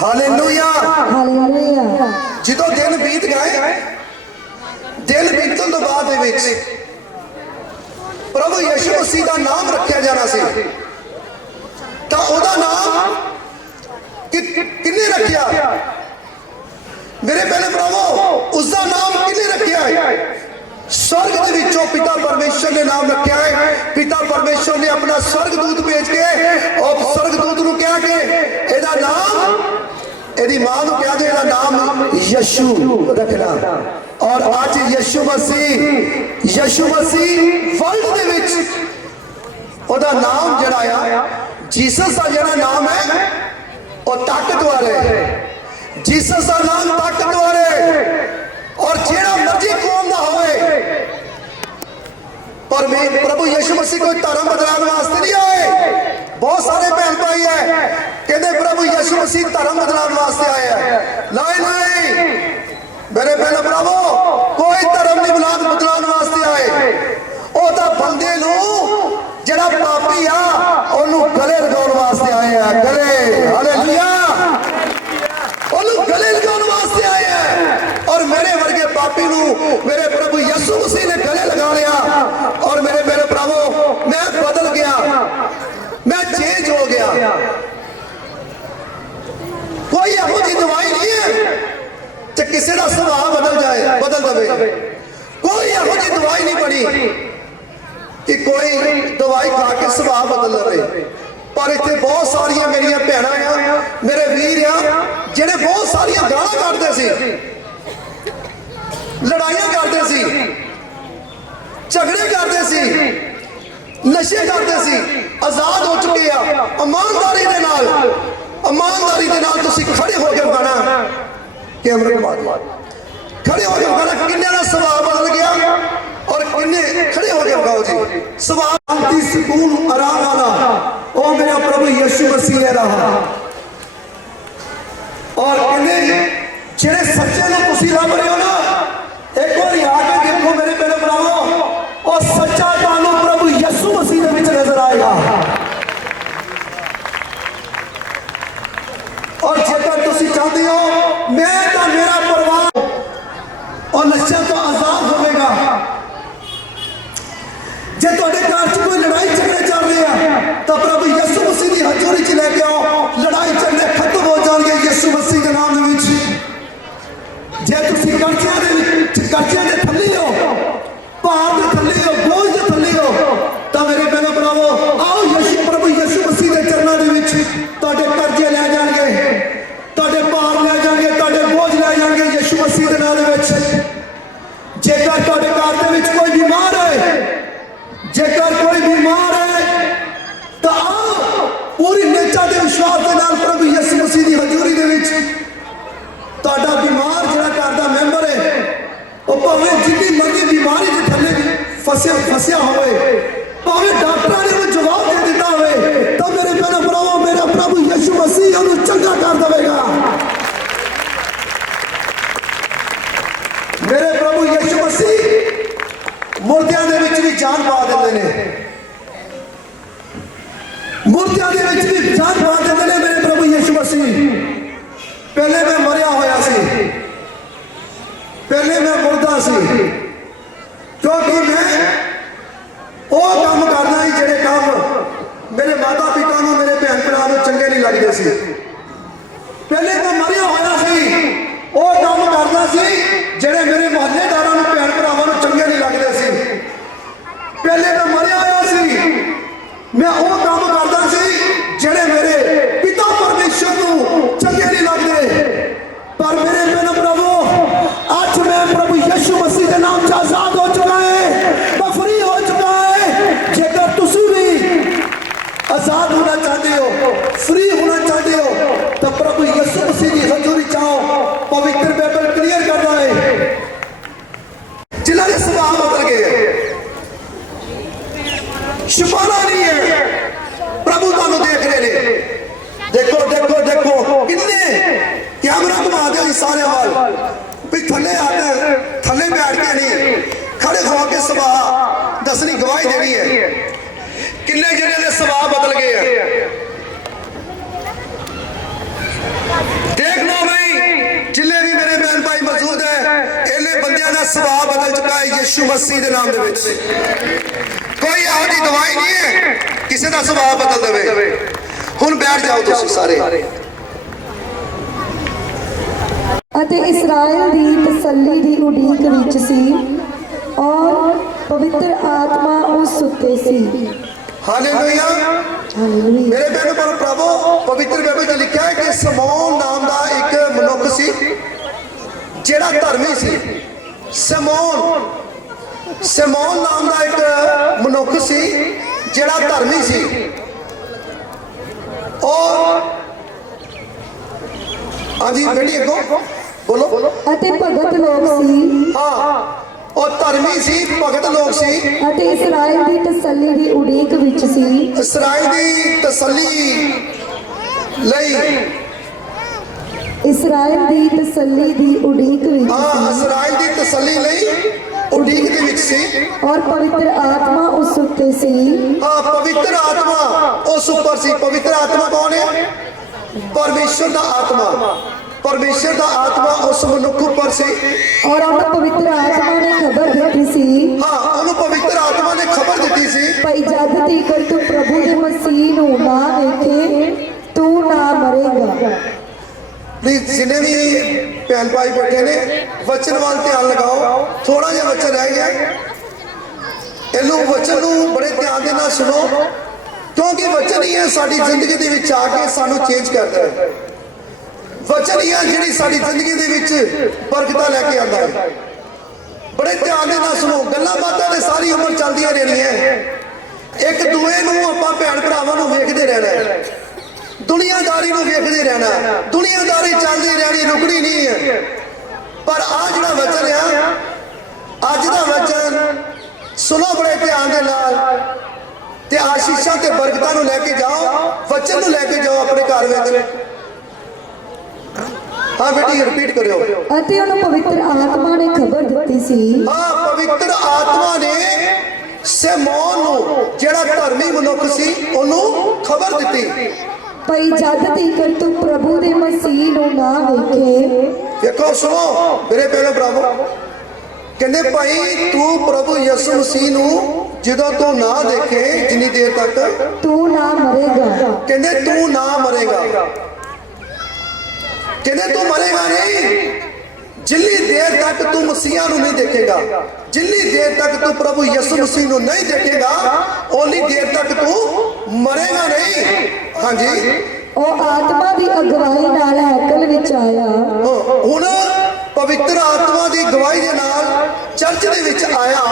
ਹਾਲੇਲੂਇਆ। ਹਾਲੇਲੂਇਆ। ਜਦੋਂ ਦਿਨ ਬੀਤ ਗਏ, ਦਿਨ ਬੀਤਣ ਤੋਂ ਬਾਅਦ ਦੇ ਵਿੱਚ ਪ੍ਰਭੂ ਯਿਸੂ ਮਸੀਹ ਦਾ ਨਾਮ ਰੱਖਿਆ ਜਾਣਾ ਸੀ। ਤਾਂ ਉਹਦਾ ਨਾਮ ਕਿੰਨੇ ਰੱਖਿਆ? ਮੇਰੇ ਪਹਿਲੇ ਭਰਾਵੋ, ਉਸਦਾ ਨਾਮ ਕਿੰਨੇ ਰੱਖਿਆ ਹੈ? स्वर्ग के विचों पिता परमेश्वर ने नाम रखा है। पिता परमेश्वर ने अपना स्वर्गदूत भेज के और स्वर्गदूत को कहा कि एदा नाम एदी मां को कहा एदा नाम यीशु रखना। और आज यीशु मसीह वर्ल्ड दे विच ओदा नाम जड़ा आ जीसस दा जड़ा नाम है और ताकतवर है। जीसस दा नाम ताकतवर है और जेड़ा मर्जी कौम दा होए, पर मैं प्रभु यीशु मसीह कोई धर्म बदलाने वास्ते नहीं आए। बहुत सारे भैन भाई है कहते प्रभु यीशु मसीह धर्म बदलाने वास्ते आए हैं। नहीं, मेरे बहन भरावो, कोई धर्म नहीं बदलाने वास्ते आए। वो तो बंदे जेड़ा पापी आ ओनू गले लगाने वास्ते आए हैं। गले, हालेलुया, ओनू गले लगाने वास्ते आए हैं। और मेरे वर्गे पापी नू मेरे प्रभु यीशु मसीह ने गले लगा लिया और मेरे मेरे भरावो मैं बदल गया, मैं चेंज हो गया। कोई यहो जी दवाई नहीं है कि किसी का स्वभाव बदल जाए, बदल दे। कोई यहो जी दवाई नहीं बनी कि कोई दवाई खा के स्वभाव बदल दे। पर इतने बहुत सारिया मेरिया भैन आ, मेरे वीर आ, जेडे बहुत सारिया गालां कढदे सी, लड़ाइयां करते सी, झगड़े करते सी, नशे करते सी, आजाद हो चुके हैं। ईमानदारी दे नाल तुसी खड़े हो के गाना कैमरे खड़े हो के गाना किन्ने दा स्वभाव बदल गया और किन्ने खड़े हो के गाओ जी। स्वभाव शांति सुकून आराम वाला ओ मेरा प्रभु यीशु मसीह ने रहा। और किन्ने जेड़े सच्चे लोग तुसी लभ रहे हो ना, एक बार आके देखो मेरे मेरे भरावो, और सच्चा तानू प्रभु यीशु मसीह के विच नजर आएगा। और जेकर तुसी चाहते हो मैं तो मेरा परिवार और नशे तो आजाद होगा, ਤੁਹਾਡੇ ਘਰ ਦੇ ਵਿੱਚ ਕੋਈ ਬਿਮਾਰ ਹੈ, ਜੇਕਰ ਕੋਈ ਬਿਮਾਰ ਹੈ ਤਾਂ ਆਓ ਪੂਰੀ ਨਿਸ਼ਚਾ ਦੇ ਵਿਸ਼ਵਾਸ ਦੇ ਨਾਲ ਪ੍ਰਭੂ ਯਿਸੂ ਮਸੀਹ ਦੀ ਹਜ਼ੂਰੀ ਦੇ ਵਿੱਚ ਤੁਹਾਡਾ ਬਿਮਾਰ ਜਿਹੜਾ ਘਰ ਦਾ ਮੈਂਬਰ ਹੈ, ਉਹ ਭਾਵੇਂ ਜਿੰਨੀ ਮਰਜ਼ੀ ਬਿਮਾਰੀ ਦੇ ਥੱਲੇ ਫਸਿਆ ਹੋਵੇ, ਭਾਵੇਂ ਡਾਕਟਰਾਂ ਨੇ ਉਹਨੂੰ ਜਵਾਬ ਦੇ ਦਿੱਤਾ ਹੋਵੇ, ਤਾਂ ਮੇਰੇ ਭੈਣੋ ਭਰਾਵੋ, ਮੇਰਾ ਪ੍ਰਭੂ ਯਿਸੂ ਮਸੀਹ ਉਹਨੂੰ ਚੰਗਾ ਕਰ ਦੇਵੇਗਾ। ਮੇਰੇ ਪ੍ਰਭੂ ਯਿਸੂ ਮਸੀਹ ਮੁਰਦਿਆਂ ਦੇ ਵਿੱਚ ਵੀ ਜਾਨ ਪਾ ਦਿੰਦੇ ਨੇ, ਮੁਰਦਿਆਂ ਦੇ ਵਿੱਚ ਵੀ ਜਾਨ ਪਾ ਦਿੰਦੇ ਨੇ ਮੇਰੇ ਪ੍ਰਭੂ ਯਿਸੂ ਮਸੀਹ। ਪਹਿਲੇ ਮੈਂ ਮਰਿਆ ਹੋਇਆ ਸੀ, ਪਹਿਲੇ ਮੈਂ ਮੁਰਦਾ ਸੀ, ਕਿਉਂਕਿ ਮੈਂ ਉਹ ਕੰਮ ਕਰਦਾ ਸੀ ਜਿਹੜੇ ਕੰਮ ਮੇਰੇ ਮਾਤਾ ਪਿਤਾ ਨੂੰ, ਮੇਰੇ ਭੈਣ ਭਰਾ ਨੂੰ ਚੰਗੇ ਨਹੀਂ ਲੱਗਦੇ ਸੀ। ਪਹਿਲੇ ਮੈਂ ਮਰਿਆ ਹੋਇਆ ਸੀ, ਉਹ ਕੰਮ ਕਰਦਾ ਸੀ ਜਿਹੜੇ ਮੇਰੇ ਮੁਹੱਲੇਦਾਰਾਂ ਨੂੰ, ਭੈਣ ਭਰਾਵਾਂ ਨੂੰ ਚੰਗੇ ਨਹੀਂ ਲੱਗਦੇ ਸੀ। ਪਹਿਲੇ ਮੈਂ ਮਰਿਆ ਹੋਇਆ ਸੀ, ਮੈਂ ਉਹ ਕੰਮ ਕਰਦਾ ਸੀ ਜਿਹੜੇ ਮੇਰੇ ਪਿਤਾ ਪਰਮੇਸ਼ਰ ਨੂੰ ਚੰਗੇ ਨਹੀਂ ਲੱਗਦੇ। ਪਰ ਮੇਰੇ ਭੈਣ ਭਰਾਵੋ, ਅੱਜ ਮੈਂ ਪ੍ਰਭੂ ਯਿਸੂ ਮਸੀਹ ਦੇ ਨਾਮ 'ਚ ਆਜ਼ਾਦ ਹੋ ਚੁੱਕਾ ਹੈ, ਮੈਂ ਫਰੀ ਹੋ ਚੁੱਕਾ ਹੈ। ਜੇਕਰ ਤੁਸੀਂ ਵੀ ਆਜ਼ਾਦ ਹੋਣਾ ਚਾਹते हो, फ्री होना चाहते हो, तो प्रभु यीशु मसीह की हजूरी चाहो। पवित्र बाइबल क्लियर कर रहा है, जिन्होंने स्वभाव बदल गए, छुपाना नहीं है, प्रभु तुहानू देख रहे ने। देखो देखो देखो किन्ने कैमरा घुमा दिया सारे वाल भी थले आकर, थले बैठ के नहीं, खड़े हो के स्वभाव दसनी गवाही देनी है। किन्ने जिन्हें ने स्वभाव बदल गए हैं, देख लो भाई, जिले भी मेरे बहन भाई मौजूद है, इन्हें बंदियां का स्वभाव बदल चुका है यीशु मसीह के नाम दे विच। कोई ਇਹੋ ਜਿਹੀ ਦਵਾਈ नहीं है किसी का स्वभाव बदल देवे। हुण बैठ जाओ तुसीं सारे। ਅਤੇ ਇਸਰਾਇਲ ਦੀ ਤਸੱਲੀ ਦੀ ਉਡੀਕ ਵਿੱਚ ਸੀ ਔਰ ਪਵਿੱਤਰ ਆਤਮਾ ਉਸ ਉੱਤੇ ਸੀ। हालेलुया। ਹਾਲੇਲੂਇਆ। मेरे बहनों पर प्रभु पवित्र बाइबल च लिखा है कि समौन नाम का एक मनुख सी जेड़ा धर्मी सी। समौन नाम का एक मनुख सी जेड़ा धर्मी सी और हाँ जी बेटी अगो बोलो। ਅਤੇ ਭਗਤ ਲੋਕ ਸੀ हाँ और धर्मी सी, भगत लोग सी, ਅਤੇ ਇਸਰਾਇਲ ਦੀ ਤਸੱਲੀ ਦੀ ਉਡੀਕ ਵਿੱਚ ਸੀ। इसराइल की तसल्ली लई, ਇਸਰਾਇਲ ਦੀ ਤਸੱਲੀ ਦੀ ਉਡੀਕ ਵਿੱਚ हाँ ਸੀ इसराइल की तसल्ली लई उड़ीक दे विच सी। ਔਰ ਪਵਿੱਤਰ ਆਤਮਾ ਉਸ ਉੱਤੇ ਸੀ। हाँ पवित्र आत्मा उस ऊपर सी। पवित्र आत्मा कौन है? परमेश्वर का आत्मा, परमेश्वर का आत्मा उस मनुख ऊपर सी। ਔਰ ਉਹਨੂੰ ਪਵਿੱਤਰ ਆਤਮਾ ਨੇ ਖਬਰ ਦਿੱਤੀ ਸੀ हाँ उन्होंने पवित्र आत्मा ने खबर दी सी ਭਾਈ ਜਦ ਤੀਕਰ ਤੂੰ ਪ੍ਰਭੂ ਦੇ ਮਸੀਹ ਨੂੰ ਨਾ ਵੇਖੇ ਤੂੰ ਨਾ ਮਰੇਗਾ। प्लीज जिन्हें भी भैन भाई बैठे ने वचन वाल ध्यान लगाओ। थोड़ा जिहा वचन रह गया, इनू वचन नू बड़े ध्यान दे नाल सुनो, क्योंकि वचन ही है साडी जिंदगी दे विच आके सानू चेंज करता है। वचन ही है जिहड़ी साडी जिंदगी दे विच बरकतां लैके आंदा है। बड़े ध्यान दे नाल सुनो, गल्लां बातां ते सारी उम्र चलदियां रहणियां। एक दूए नू आपां भैन भरावां नू वेखदे रहना है, दुनियादारी नू वेखदे रहना, दुनियादारी चलदी रहनी, रुकनी नहीं है। पर आ जिहड़ा वचन है, अज दा वचन सुनो बड़े ध्यान दे नाल ते आशीषां ते बरकतां नू लैके जाओ, वचन नू लैके जाओ अपने घर विच। हाँ बेटी रिपीट करियो। ਅਤੇ ਉਹਨੂੰ ਪਵਿੱਤਰ ਆਤਮਾ ਨੇ ਖਬਰ ਦਿੱਤੀ ਸੀ हाँ पवित्र आत्मा ने सिमोन नू जेड़ा धर्मी मनुख सी ओनू खबर दित्ती। ਭਾਈ ਜਦ ਤੀਕਰ ਤੂੰ ਪ੍ਰਭੂ ਦੇ ਮਸੀਹ ਨੂੰ ਨਾ ਵੇਖੇ देखो सुनो मेरे भैणो भरावो, कहंदे भाई तू प्रभु यीशु मसीह नू ਜਦੋਂ तू ना देखे जिन्नी देर तक ਤੂੰ ਨਾ ਮਰੇਗਾ। कहंदे तू ना मरेगा। कहंदे तू मरेगा नहीं जिन्नी देर तक तू मसीहा नू नहीं देखेगा, जिन्नी देर तक तू प्रभु यीशु मसीह नू नहीं देखेगा उन्नी देर तक तू मरेगा नहीं। हाँ जी। ਉਹ ਆਤਮਾ ਦੀ ਅਗਵਾਈ ਨਾਲ ਹੈਕਲ ਵਿੱਚ ਆਇਆ ਹੁਣ ਪਵਿੱਤਰ ਆਤਮਾ ਦੀ ਗਵਾਹੀ ਦੇ ਨਾਲ ਚਰਚ ਦੇ ਵਿੱਚ ਆਇਆ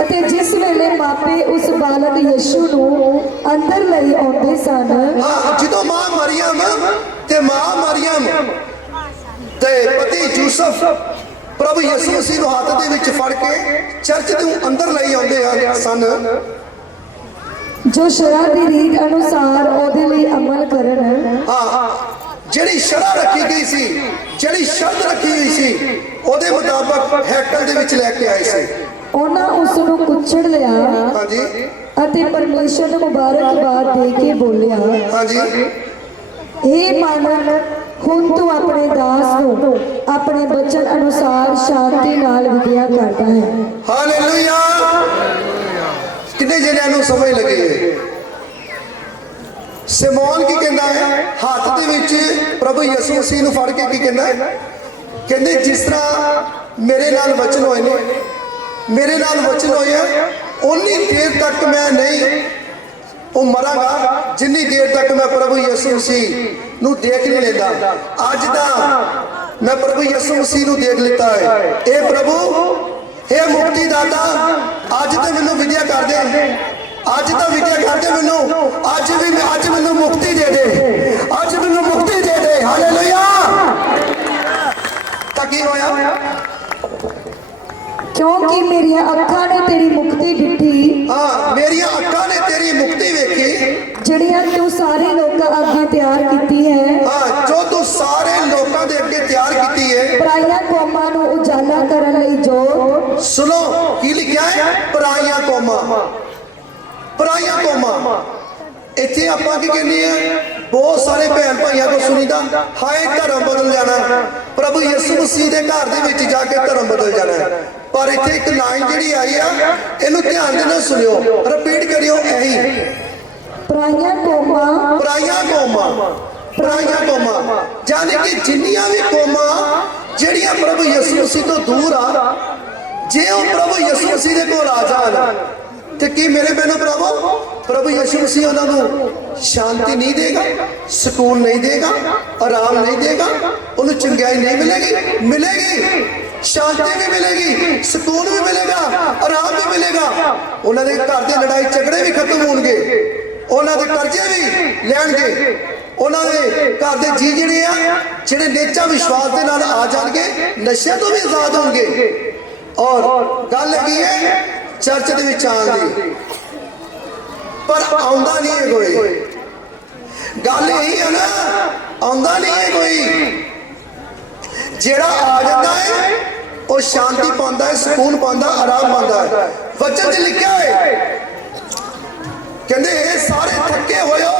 ਅਤੇ ਜਿਸ ਵੇਲੇ ਮਾਪੇ ਉਸ ਬਾਲਕ ਯਿਸੂ ਨੂੰ ਅੰਦਰ ਲਈ ਆਉਂਦੇ ਸਨ, ਹਾਂ, ਜਦੋਂ ਮਾਂ ਮਰੀਮ ਤੇ ਮਾਂ ਮਰੀਮ ਤੇ ਪਤੀ ਯੂਸਫ ਪ੍ਰਭੂ ਯਿਸੂ ਮਸੀਹ ਨੂੰ ਹੱਥ ਦੇ ਵਿੱਚ ਫੜ ਕੇ ਚਰਚ ਦੇ ਅੰਦਰ ਲਈ ਆਉਂਦੇ ਸਨ, ਜੋ ਸ਼ਰ੍ਹਾ ਦੀ ਰੀਤ ਅਨੁਸਾਰ ਉਹਦੇ ਲਈ ਅਮਲ ਕਰਨ। ਹਾਂ, ਜਿਹੜੀ ਸ਼ਰ੍ਹਾ ਰੱਖੀ ਗਈ ਸੀ, ਜਿਹੜੀ ਸ਼ਰਤ ਰੱਖੀ ਹੋਈ ਸੀ, ਉਹਦੇ ਮੁਤਾਬਕ ਹੈਕਲ ਦੇ ਵਿੱਚ ਲੈ ਕੇ ਆਏ ਸੀ। ਉਹਨਾਂ ਉਸ ਨੂੰ ਕੁੱਛੜ ਲਿਆ ਹਾਂਜੀ ਅਤੇ ਪਰਮੇਸ਼ਰ ਨੂੰ ਮੁਬਾਰਕਬਾਦ ਦੇ ਕੇ ਬੋਲਿਆ, ਹਾਂਜੀ, हे ਮਾਲਕ, ਹੁਣ ਤੂੰ ਆਪਣੇ ਦਾਸ ਨੂੰ ਆਪਣੇ ਬਚਨ ਅਨੁਸਾਰ ਸ਼ਾਂਤੀ ਨਾਲ ਵਿਦਿਆ ਕਰਦਾ ਹੈ। ਹਾਲੇਲੂਇਆ। ਕਿੰਨੇ ਜਣਿਆਂ ਨੂੰ ਸਮਝ ਲੱਗੀ ਹੈ? ਸਿਮੋਨ ਕੀ ਕਹਿੰਦਾ ਹੈ? ਹੱਥ ਦੇ ਵਿੱਚ ਪ੍ਰਭੂ ਯਿਸੂ ਮਸੀਹ ਨੂੰ ਫੜ ਕੇ ਕੀ ਕਹਿੰਦਾ ਹੈ? ਕਹਿੰਦੇ ਜਿਸ ਤਰ੍ਹਾਂ ਮੇਰੇ ਨਾਲ ਵਚਨ ਹੋਏ ਨੇ, ਮੇਰੇ ਨਾਲ ਵਚਨ ਹੋਇਆ, ਉਨੀ ਦੇਰ ਤੱਕ ਮੈਂ ਨਹੀਂ ਉਹ ਮਰਾਂਗਾ ਜਿੰਨੀ ਦੇਰ ਤੱਕ ਮੈਂ ਪ੍ਰਭੂ ਯਿਸੂ ਮਸੀਹ ਨੂੰ ਦੇਖ ਨਹੀਂ ਲੈਂਦਾ। ਅੱਜ ਦਾ ਮੈਂ ਪ੍ਰਭੂ ਯਿਸੂ ਮਸੀਹ ਨੂੰ ਦੇਖ ਲਿੱਤਾ ਹੈ। ਇਹ ਪ੍ਰਭੂ, ਇਹ ਮੁਕਤੀ ਦਾਤਾ, ਅੱਜ ਤੇ ਮੈਨੂੰ ਵਿਦਿਆ ਕਰ ਦੇ, ਅੱਜ ਤਾਂ ਵਿਦਿਆ ਕਰ ਦੇ ਮੈਨੂੰ, ਅੱਜ ਮੈਨੂੰ ਮੁਕਤੀ ਦੇ ਦੇ, ਅੱਜ ਮੈਨੂੰ ਮੁਕਤੀ ਦੇ ਦੇ। ਹਾਲੇਲੂਇਆ। ਤਾਂ ਕੀ ਹੋਇਆ? ਕਿਉਂਕਿ ਮੇਰੀਆਂ ਅੱਖਾਂ ਨੇ ਤੇਰੀ ਮੁਕਤੀ ਦਿੱਤੀ, ਹਾਂ, ਮੇਰੀਆਂ ਅੱਖਾਂ ਨੇ ਤੇਰੀ ਮੁਕਤੀ ਵੇਖੀ, ਜਿਹੜੀਆਂ ਤੂੰ ਸਾਰੇ ਲੋਕਾਂ ਅੱਗੇ ਤਿਆਰ ਕੀਤੀ ਹੈ। ਹਾਂ, ਜੋ ਤੂੰ ਸਾਰੇ ਲੋਕਾਂ ਦੇ ਅੱਗੇ ਤਿਆਰ ਕੀਤੀ ਹੈ। ਪਰਾਈਆਂ ਕੌਮਾਂ ਨੂੰ ਉਜਾਲਾ ਕਰਨ ਲਈ ਜੋ। ਸੁਣੋ ਕੀ ਲਿਖਿਆ ਹੈ? ਪਰਾਈਆਂ ਕੌਮਾਂ, ਪਰਾਈਆਂ ਕੌਮਾਂ। ਇੱਥੇ ਆਪਾਂ ਕੀ ਕਹਿੰਦੇ ਆ? ਬਹੁਤ ਸਾਰੇ ਭੈਣ ਭਾਈਆਂ ਤੋਂ ਸੁਣੀਦਾ, ਹਾਏ ਧਰਮ ਬਦਲ ਜਾਣਾ, ਪ੍ਰਭੂ ਯਿਸੂ ਮਸੀਹ ਦੇ ਘਰ ਦੇ ਵਿੱਚ ਜਾ ਕੇ ਧਰਮ ਬਦਲ ਜਾਣਾ। ਪਰ ਇੱਥੇ ਇੱਕ ਲਾਈਨ ਜਿਹੜੀ ਆਈ ਆ, ਇਹਨੂੰ ਧਿਆਨ ਦੇ ਨਾਲ ਸੁਣਿਓ, ਰਿਪੀਟ ਕਰਿਓ, ਇਹੀ ਪਰਾਈਆਂ ਕੌਮਾਂ, ਪਰਾਈਆਂ ਕੌਮਾਂ, ਪਰਾਈਆਂ ਕੌਮਾਂ, ਯਾਨੀ ਕਿ ਜਿੰਨੀਆਂ ਵੀ ਕੌਮਾਂ ਜਿਹੜੀਆਂ ਪ੍ਰਭੂ ਯਿਸੂ ਮਸੀਹ ਤੋਂ ਦੂਰ ਆ, ਜੇ ਉਹ ਪ੍ਰਭੂ ਯਿਸੂ ਮਸੀਹ ਦੇ ਕੋਲ ਆ ਜਾਣ ਤੇ ਕੀ ਮੇਰੇ ਮੈਨੂੰ ਪ੍ਰਭੂ ਯਿਸੂ ਮਸੀਹ ਉਹਨਾਂ ਨੂੰ ਸ਼ਾਂਤੀ ਨਹੀਂ ਦੇਗਾ, ਸਕੂਨ ਨਹੀਂ ਦੇਗਾ, ਆਰਾਮ ਨਹੀਂ ਦੇਗਾ, ਉਹਨੂੰ ਚੰਗਿਆਈ ਨਹੀਂ ਮਿਲੇਗੀ? ਮਿਲੇਗੀ, ਸ਼ਾਂਤੀ ਵੀ ਮਿਲੇਗੀ, ਸਕੂਨ ਵੀ ਮਿਲੇਗਾ, ਆਰਾਮ ਵੀ ਮਿਲੇਗਾ। ਉਹਨਾਂ ਦੇ ਘਰ ਦੇ ਲੜਾਈ ਝਗੜੇ ਵੀ ਖਤਮ ਹੋਣਗੇ, ਉਹਨਾਂ ਦੇ ਕਰਜ਼ੇ ਵੀ ਲੈਣਗੇ, ਉਹਨਾਂ ਦੇ ਘਰ ਦੇ ਜੀ ਜਿਹੜੇ ਆ, ਜਿਹੜੇ ਨੇਚਾ ਵਿਸ਼ਵਾਸ ਦੇ ਨਾਲ ਆ ਜਾਣਗੇ, ਨਸ਼ਿਆਂ ਤੋਂ ਵੀ ਆਜ਼ਾਦ ਹੋਣਗੇ। ਔਰ ਗੱਲ ਹੈਗੀ ਹੈ ਚਰਚ ਦੇ ਵਿੱਚ ਆਉਣ ਦੀ, ਪਰ ਆਉਂਦਾ ਨਹੀਂ ਹੈ ਕੋਈ। ਗੱਲ ਇਹੀ ਹੈ ਨਾ, ਆਉਂਦਾ ਨਹੀਂ ਹੈ ਕੋਈ। ਜਿਹੜਾ ਆ ਜਾਂਦਾ ਹੈ ਉਹ ਸ਼ਾਂਤੀ ਪਾਉਂਦਾ ਹੈ, ਸਕੂਨ ਪਾਉਂਦਾ, ਆਰਾਮ ਪਾਉਂਦਾ ਹੈ। ਵਚਨ 'ਚ ਲਿਖਿਆ ਹੈ, ਕਹਿੰਦੇ ਇਹ ਸਾਰੇ ਥੱਕੇ ਹੋਇਓ,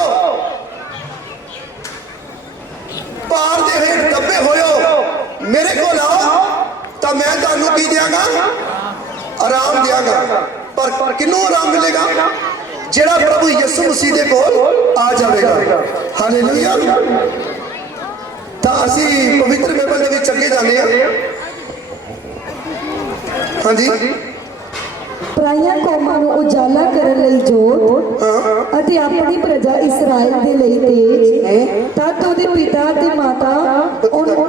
ਭਾਰ ਦੇ ਹੇਠ ਦੱਬੇ ਹੋਇਓ, ਮੇਰੇ ਕੋਲ ਆਓ ਤਾਂ ਮੈਂ ਤੁਹਾਨੂੰ ਕੀ ਦਿਆਂਗਾ? ਆਰਾਮ ਦਿਆਂਗਾ। ਪਰ ਕਿਹਨੂੰ ਆਰਾਮ ਮਿਲੇਗਾ? ਜਿਹੜਾ ਪ੍ਰਭੂ ਯਿਸੂ ਮਸੀਹ ਦੇ ਕੋਲ ਆ ਜਾਵੇਗਾ। ਹਾਲੇਲੂਇਆ। ਤਾਂ ਅਸੀਂ ਪਵਿੱਤਰ ਬਾਈਬਲ ਦੇ ਵਿੱਚ ਅੱਗੇ ਜਾਂਦੇ ਹਾਂ। ਹਾਂਜੀ, ਪਰਾਈਆਂ ਕੌਮਾਂ ਨੂੰ ਉਜਾਲਾ ਕਰਨ ਲਈ ਜੋਤ ਅਤੇ ਆਪਣੀ ਪ੍ਰਜਾ ਇਸਰਾਇਲ ਦੇ ਲਈ ਤੇਜ, ਤਦ ਉਹਦੇ ਪਿਤਾ ਤੇ ਮਾਤਾ ਉਹਨੂੰ।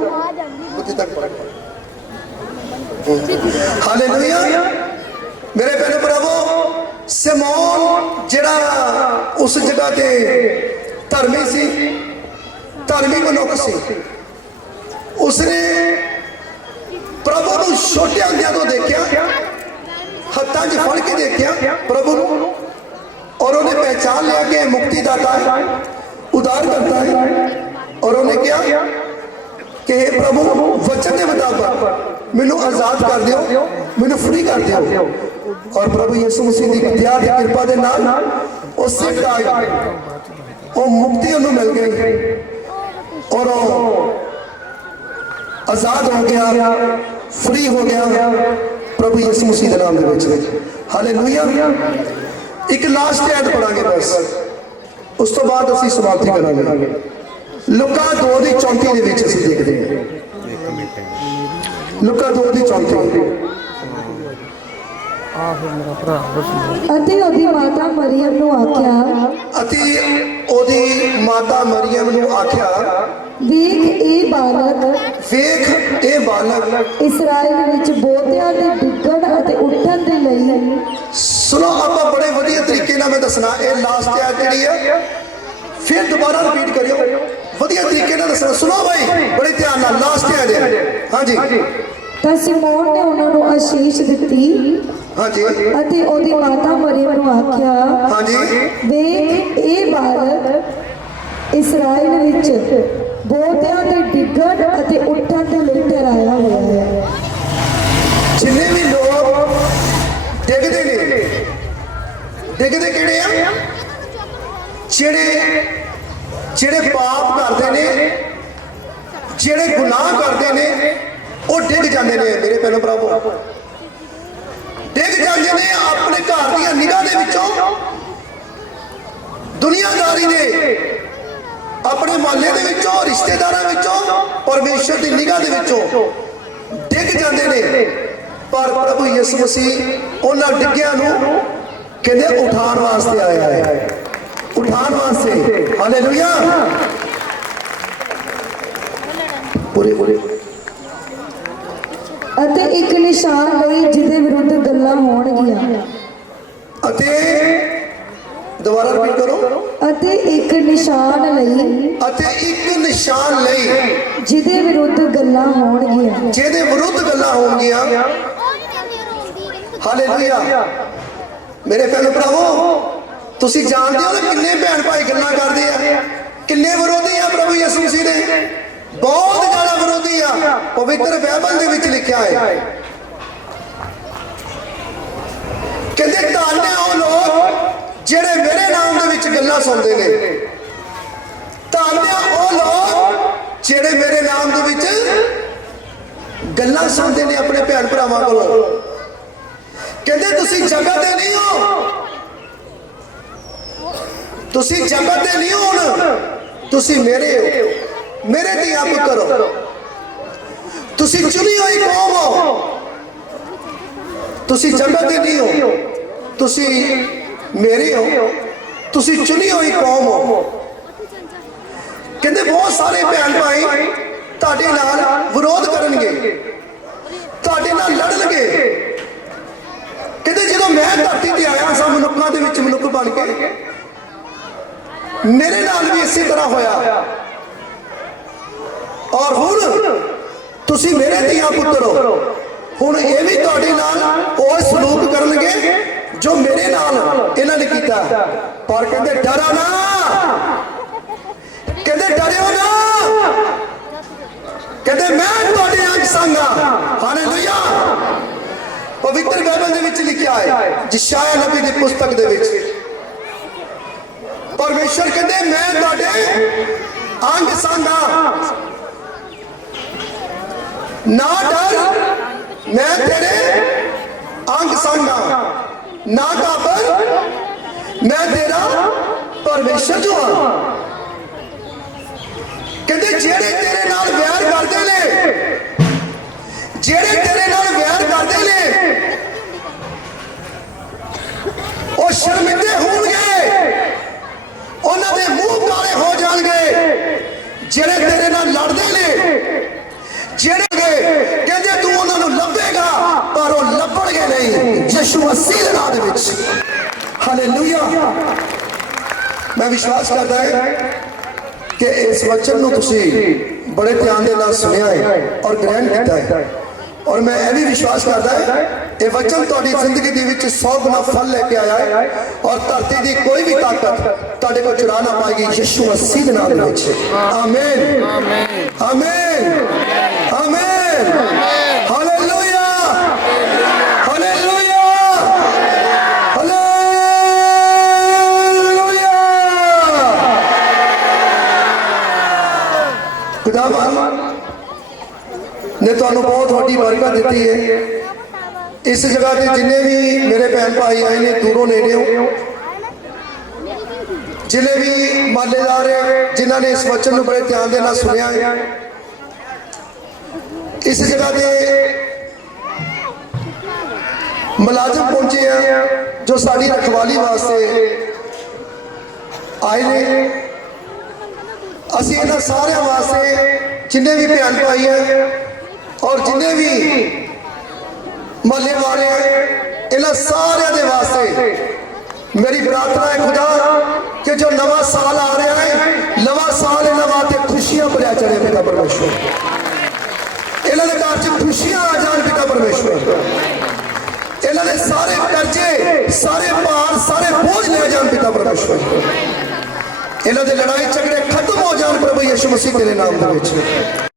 ਹਾਲੇਲੂਇਆ। ਮੇਰੇ ਭੈਣੋ ਭਰਾਵੋ, ਸਿਮੋਨ ਜਿਹੜਾ ਉਸ ਜਗ੍ਹਾ ਤੇ ਧਰਮੀ ਸੀ, ਧਰਮੀ ਮਨੁੱਖ ਸੀ, ਉਸਨੇ ਪ੍ਰਭੂ ਨੂੰ ਛੋਟੇ ਹੁੰਦਿਆਂ ਤੋਂ ਦੇਖਿਆ, ਹੱਥਾਂ 'ਚ ਫੜ ਕੇ ਦੇਖਿਆ ਪ੍ਰਭੂ ਨੂੰ, ਔਰ ਉਹਨੇ ਪਹਿਚਾਨ ਲਿਆ ਕਿ ਮੁਕਤੀ ਦਾਤਾ ਹੈ, ਉਦਾਰ ਕਰਤਾ ਹੈ। ਔਰ ਉਹਨੇ ਕਿਹਾ ਕਿ हे ਪ੍ਰਭੂ, ਵਚਨ ਦੇ ਮੁਤਾਬਕ ਮੈਨੂੰ ਆਜ਼ਾਦ ਕਰ ਦਿਓ, ਮੈਨੂੰ ਫ੍ਰੀ ਕਰ ਦਿਓ। ਔਰ ਪ੍ਰਭੂ ਯਿਸੂ ਮਸੀਹ ਦੀ ਦਇਆ ਤੇ ਕਿਰਪਾ ਦੇ ਨਾਲ ਉਸੇ ਟਾਈਮ ਉਹ ਮੁਕਤੀ ਉਹਨੂੰ ਮਿਲ ਗਈ ਔਰ ਉਹ ਆਜ਼ਾਦ ਹੋ ਗਿਆ, ਫ੍ਰੀ ਹੋ ਗਿਆ ਪ੍ਰਭੂ ਯਿਸੂ ਮਸੀਹ ਦੇ ਨਾਮ ਦੇ ਵਿੱਚ। ਹਾਲੇਲੂਇਆ। ਇੱਕ ਲਾਸਟ ਐਡ ਪੜਾਂਗੇ ਬਸ, ਉਸ ਤੋਂ ਬਾਅਦ ਅਸੀਂ ਸਮਾਪਤੀ ਕਰਾਂਗੇ। ਲੂਕਾ 2:34 ਦੇ ਵਿੱਚ ਅਸੀਂ ਦੇਖਦੇ ਹਾਂ, ਲੂਕਾ 2:34। ਅਤੇ ਉਹਦੀ ਮਾਤਾ ਮਰੀਮ ਨੂੰ ਆਖਿਆ, ਅਤੇ ਉਹਦੀ ਮਾਤਾ ਮਰੀਮ ਨੂੰ ਆਖਿਆ, ਵੇਖ ਇਹ ਬਾਲਕ ਵੇਖ ਇਹ ਬਾਲਕ ਇਸਰਾਇਲ ਵਿੱਚ ਬਹੁਤਿਆਂ ਦੇ ਡਿੱਗਣ ਅਤੇ ਉੱਠਣ ਦੇ ਲਈ। ਸੁਣੋ ਆਪਾਂ ਬੜੇ ਵਧੀਆ ਤਰੀਕੇ ਨਾਲ ਮੈਂ ਦੱਸਣਾ। ਇਹ ਲਾਸਟ ਐਡ ਜਿਹੜੀ ਹੈ ਫਿਰ ਦੁਬਾਰਾ ਰਿਪੀਟ ਕਰਿਓ, ਵਧੀਆ ਤਰੀਕੇ ਨਾਲ ਦੱਸਣਾ। ਸੁਣੋ ਭਾਈ ਬੜੇ ਧਿਆਨ ਨਾਲ, ਲਾਸਟ ਐਡ ਹੈ। ਹਾਂਜੀ ਤਾਂ ਸਿਮੋਨ ਨੇ ਉਹਨਾਂ ਨੂੰ ਆਸ਼ੀਸ਼ ਦਿੱਤੀ ਹਾਂਜੀ ਅਤੇ ਉਹਦੀ ਮਾਤਾ ਮਰੀਮ ਨੂੰ ਆਖਿਆ, ਹਾਂਜੀ ਵੇਖ ਇਹ ਬਾਲਕ ਇਸਰਾਇਲ ਵਿੱਚ ਬਹੁਤਿਆਂ ਦੇ ਡਿੱਗਣ ਅਤੇ ਉੱਠਣ ਦੇ ਲਈ ਠਹਿਰਾਇਆ ਹੋਇਆ ਹੈ। ਜਿੰਨੇ ਵੀ ਲੋਕ ਡਿੱਗਦੇ ਨੇ, ਡਿੱਗਦੇ ਕਿਹੜੇ ਆ? ਜਿਹੜੇ ਪਾਪ ਕਰਦੇ ਨੇ, ਜਿਹੜੇ ਗੁਨਾਹ ਕਰਦੇ ਨੇ, ਉਹ ਡਿੱਗ ਜਾਂਦੇ ਨੇ ਮੇਰੇ ਭੈਣੋ ਭਰਾਵੋ, ਡਿੱਗ ਜਾਂਦੇ ਨੇ ਆਪਣੇ ਘਰ ਦੀਆਂ ਨਿਗਾਹ ਦੇ ਵਿੱਚੋਂ। ਦੁਨੀਆਦਾਰੀ ਨੇ ਆਪਣੇ ਮਹੱਲੇ ਦੇ ਵਿੱਚੋਂ, ਰਿਸ਼ਤੇਦਾਰਾਂ ਵਿੱਚੋਂ, ਪਰਮੇਸ਼ਰ ਦੀ ਨਿਗਾਹ ਦੇ ਵਿੱਚੋਂ ਡਿੱਗ ਜਾਂਦੇ ਨੇ। ਪਰ ਪ੍ਰਭੂ ਯਿਸੂ ਮਸੀਹ ਉਹਨਾਂ ਡਿੱਗਿਆਂ ਨੂੰ ਕਹਿੰਦੇ ਉਠਾਉਣ ਵਾਸਤੇ ਆਇਆ ਹੈ, ਉਠਾਉਣ ਵਾਸਤੇ। ਹਾਲੇਲੂਇਆ। ਪੂਰੇ ਅਤੇ ਇੱਕ ਨਿਸ਼ਾਨ ਲਈ ਜਿਹਦੇ ਵਿਰੁੱਧ ਗੱਲਾਂ ਹੋਣਗੀਆਂ। ਅਤੇ ਦੁਬਾਰਾ ਰਿਪੀਟ ਕਰੋ। ਅਤੇ ਇੱਕ ਨਿਸ਼ਾਨ ਲਈ, ਅਤੇ ਇੱਕ ਨਿਸ਼ਾਨ ਲਈ ਜਿਹਦੇ ਵਿਰੁੱਧ ਗੱਲਾਂ ਹੋਣਗੀਆਂ। ਜਿਹਦੇ ਵਿਰੁੱਧ ਗੱਲਾਂ ਹੋਣਗੀਆਂ। ਹਾਲੇਲੂਇਆ। ਮੇਰੇ ਭੈਣ ਭਰਾਵੋ, ਤੁਸੀਂ ਜਾਣਦੇ ਹੋ ਨਾ ਕਿੰਨੇ ਭੈਣ ਭਾਈ ਗੱਲਾਂ ਕਰਦੇ ਆ, ਕਿੰਨੇ ਵਿਰੋਧੀ ਆ ਪ੍ਰਭੂ ਯਿਸੂ ਮਸੀਹ ਦੇ। ਬਹੁਤ ਜ਼ਿਆਦਾ ਵਿਰੋਧੀ ਆ। ਪਵਿੱਤਰ ਬਾਈਬਲ ਦੇ ਵਿੱਚ ਲਿਖਿਆ ਹੈ, ਕਹਿੰਦੇ ਧੰਨ ਨੇ ਉਹ ਲੋਕ ਜਿਹੜੇ ਮੇਰੇ ਨਾਮ ਦੇ ਵਿੱਚ ਗੱਲਾਂ ਸੁਣਦੇ ਨੇ। ਧੰਨ ਨੇ ਉਹ ਲੋਕ ਜਿਹੜੇ ਮੇਰੇ ਨਾਮ ਦੇ ਵਿੱਚ ਗੱਲਾਂ ਸੁਣਦੇ ਨੇ ਆਪਣੇ ਭੈਣ ਭਰਾਵਾਂ ਕੋਲੋਂ। ਕਹਿੰਦੇ ਤੁਸੀਂ ਜਗਤ ਦੇ ਨਹੀਂ ਹੋ, ਤੁਸੀਂ ਜਗਤ ਦੇ ਨਹੀਂ ਹੋ, ਹੁਣ ਤੁਸੀਂ ਮੇਰੇ ਹੋ, ਮੇਰੇ ਧੀਆਂ ਪੁੱਤਰ ਹੋ, ਤੁਸੀਂ ਚੁਣੀ ਹੋਈ ਕੌਮ ਹੋ। ਤੁਸੀਂ ਜਗਤ ਦੇ ਨਹੀਂ ਹੋ, ਤੁਸੀਂ ਮੇਰੇ ਹੋ, ਤੁਸੀਂ ਚੁਣੀ ਹੋਈ ਕੌਮ ਹੋ। ਕਹਿੰਦੇ ਬਹੁਤ ਸਾਰੇ ਭੈਣ ਭਾਈ ਤੁਹਾਡੇ ਨਾਲ ਵਿਰੋਧ ਕਰਨਗੇ, ਤੁਹਾਡੇ ਨਾਲ ਲੜਨਗੇ। ਕਹਿੰਦੇ ਜਦੋਂ ਮੈਂ ਧਰਤੀ ਤੇ ਆਇਆ ਸਾਂ ਮਨੁੱਖਾਂ ਦੇ ਵਿੱਚ ਮਨੁੱਖ ਬਣ ਕੇ, ਮੇਰੇ ਨਾਲ ਵੀ ਇਸੇ ਤਰ੍ਹਾਂ ਹੋਇਆ। ਔਰ ਹੁਣ ਤੁਸੀਂ ਮੇਰੇ ਧੀਆਂ ਪੁੱਤਰ ਹੋ, ਹੁਣ ਇਹ ਵੀ ਤੁਹਾਡੇ ਨਾਲ ਉਹ ਸਲੂਕ ਕਰਨਗੇ ਜੋ ਮੇਰੇ ਨਾਲ ਇਹਨਾਂ ਨੇ ਕੀਤਾ। ਪਰ ਕਹਿੰਦੇ ਡਰਾ ਨਾ, ਕਹਿੰਦੇ ਡਰਿਓ ਨਾ, ਕਹਿੰਦੇ ਮੈਂ ਤੁਹਾਡੇ ਅੰਗ ਸੰਗ ਹਾਂ। ਹਾਲੇਲੂਇਆ। ਪਵਿੱਤਰ ਬਾਈਬਲ ਦੇ ਵਿੱਚ ਲਿਖਿਆ ਹੈ, ਯਸ਼ਾਇਆ ਨਬੀ ਦੀ ਪੁਸਤਕ ਦੇ ਵਿੱਚ ਪਰਮੇਸ਼ਰ ਕਹਿੰਦੇ ਮੈਂ ਤੁਹਾਡੇ ਅੰਗ ਸੰਗ ਹਾਂ, ਨਾ ਡਰ, ਮੈਂ ਤੇਰੇ ਅੰਗ ਸੰਗ ਹਾਂ, ਨਾ ਘਾਬਰ, ਮੈਂ ਤੇਰਾ ਪਰਮੇਸ਼ਰ ਜੋ ਹਾਂ। ਕਹਿੰਦੇ ਜਿਹੜੇ ਤੇਰੇ ਨਾਲ ਵੈਰ ਕਰਦੇ ਨੇ, ਜਿਹੜੇ ਤੇਰੇ ਨਾਲ ਵੈਰ ਕਰਦੇ ਨੇ, ਉਹ ਸ਼ਰਮਿੰਦੇ ਹੋਣਗੇ, ਉਹਨਾਂ ਦੇ ਮੂੰਹ ਕਾਲੇ ਹੋ ਜਾਣਗੇ। ਜਿਹੜੇ ਤੇਰੇ ਨਾਲ ਲੜਦੇ ਨੇ, ਜਿਹੜੇ ਕਹਿੰਦੇ ਤੂੰ ਉਹਨਾਂ ਨੂੰ ਲੱਭੇਗਾ ਪਰ ਉਹ ਲੱਭਣਗੇ ਨਹੀਂ, ਯਿਸੂ ਮਸੀਹ ਦੇ ਨਾਮ ਦੇ ਵਿੱਚ। ਹਾਲੇਲੂਇਆ। ਮੈਂ ਵਿਸ਼ਵਾਸ ਕਰਦਾ ਹਾਂ ਕਿ ਇਸ ਵਚਨ ਨੂੰ ਤੁਸੀਂ ਬੜੇ ਧਿਆਨ ਦੇ ਨਾਲ ਸੁਣਿਆ ਹੈ ਔਰ ਗ੍ਰਹਿਣ ਕੀਤਾ ਹੈ। ਔਰ ਮੈਂ ਇਹ ਵੀ ਵਿਸ਼ਵਾਸ ਕਰਦਾ ਹਾਂ ਇਹ ਵਚਨ ਤੁਹਾਡੀ ਜ਼ਿੰਦਗੀ ਦੇ ਵਿੱਚ 100 ਗੁਣਾ ਫਲ ਲੈ ਕੇ ਆਇਆ ਹੈ ਔਰ ਧਰਤੀ ਦੀ ਕੋਈ ਵੀ ਤਾਕਤ ਤੁਹਾਡੇ ਕੋਲ ਚੁਰਾ ਨਾ ਪਾਏਗੀ, ਯਿਸੂ ਮਸੀਹ ਦੇ ਨਾਮ ਦੇ ਵਿੱਚ। ਆਮੀਨ, ਆਮੀਨ, ਆਮੀਨ। Hallelujah, hallelujah, hallelujah. ਖੁਦਾਵੰਦ ਨੇ ਤੁਹਾਨੂੰ ਬਹੁਤ ਵੱਡੀ ਬਰਕਤ ਦਿੱਤੀ ਹੈ। ਇਸ ਜਗ੍ਹਾ ਤੇ ਜਿੰਨੇ ਵੀ ਮੇਰੇ ਭੈਣ ਭਾਈ ਆਏ ਨੇ, ਦੂਰੋਂ ਨੇੜਿਓਂ, ਜਿੰਨੇ ਵੀ ਮਾਲੇਦਾਰ ਜਿਨ੍ਹਾਂ ਨੇ ਇਸ ਵਚਨ ਨੂੰ ਬੜੇ ਧਿਆਨ ਦੇ ਨਾਲ ਸੁਣਿਆ ਹੈ, ਇਸ ਜਗ੍ਹਾ ਤੇ ਮੁਲਾਜ਼ਮ ਪਹੁੰਚੇ ਆ ਜੋ ਸਾਡੀ ਰਖਵਾਲੀ ਵਾਸਤੇ ਆਏ ਨੇ। ਅਸੀਂ ਇਹਨਾਂ ਸਾਰਿਆਂ ਵਾਸਤੇ ਜਿੰਨੇ ਵੀ ਭੈਣ ਭਾਈ ਹੈ ਔਰ ਜਿੰਨੇ ਵੀ ਮਹੱਲੇ ਵਾਲੇ ਇਹਨਾਂ ਸਾਰਿਆਂ ਦੇ ਵਾਸਤੇ ਮੇਰੀ ਪ੍ਰਾਰਥਨਾ ਹੈ ਖੁਦਾ ਕਿ ਜੋ ਨਵਾਂ ਸਾਲ ਆ ਰਿਹਾ ਹੈ ਨਵਾਂ ਸਾਲ ਇਹਨਾਂ ਵਾਸਤੇ ਖੁਸ਼ੀਆਂ ਭਰਿਆ ਚੜੇ ਪਿਤਾ ਪਰਮੇਸ਼ਵਰ ਇਹਨਾਂ ਦੇ ਘਰ 'ਚ ਖੁਸ਼ੀਆਂ ਆ ਜਾਣ ਪਿਤਾ ਪਰਮੇਸ਼ਵਰ ਇਹਨਾਂ ਦੇ ਸਾਰੇ ਕਰਜ਼ੇ ਸਾਰੇ ਭਾਰ ਸਾਰੇ ਬੋਝ ਲੈ ਜਾਣ ਪਿਤਾ ਪਰਮੇਸ਼ਵਰ ਇਹਨਾਂ ਦੇ ਲੜਾਈ ਝਗੜੇ ਖਤਮ ਹੋ ਜਾਣ ਪ੍ਰਭੂ ਯਿਸੂ ਮਸੀਹ ਤੇਰੇ ਨਾਮ ਦੇ ਵਿੱਚ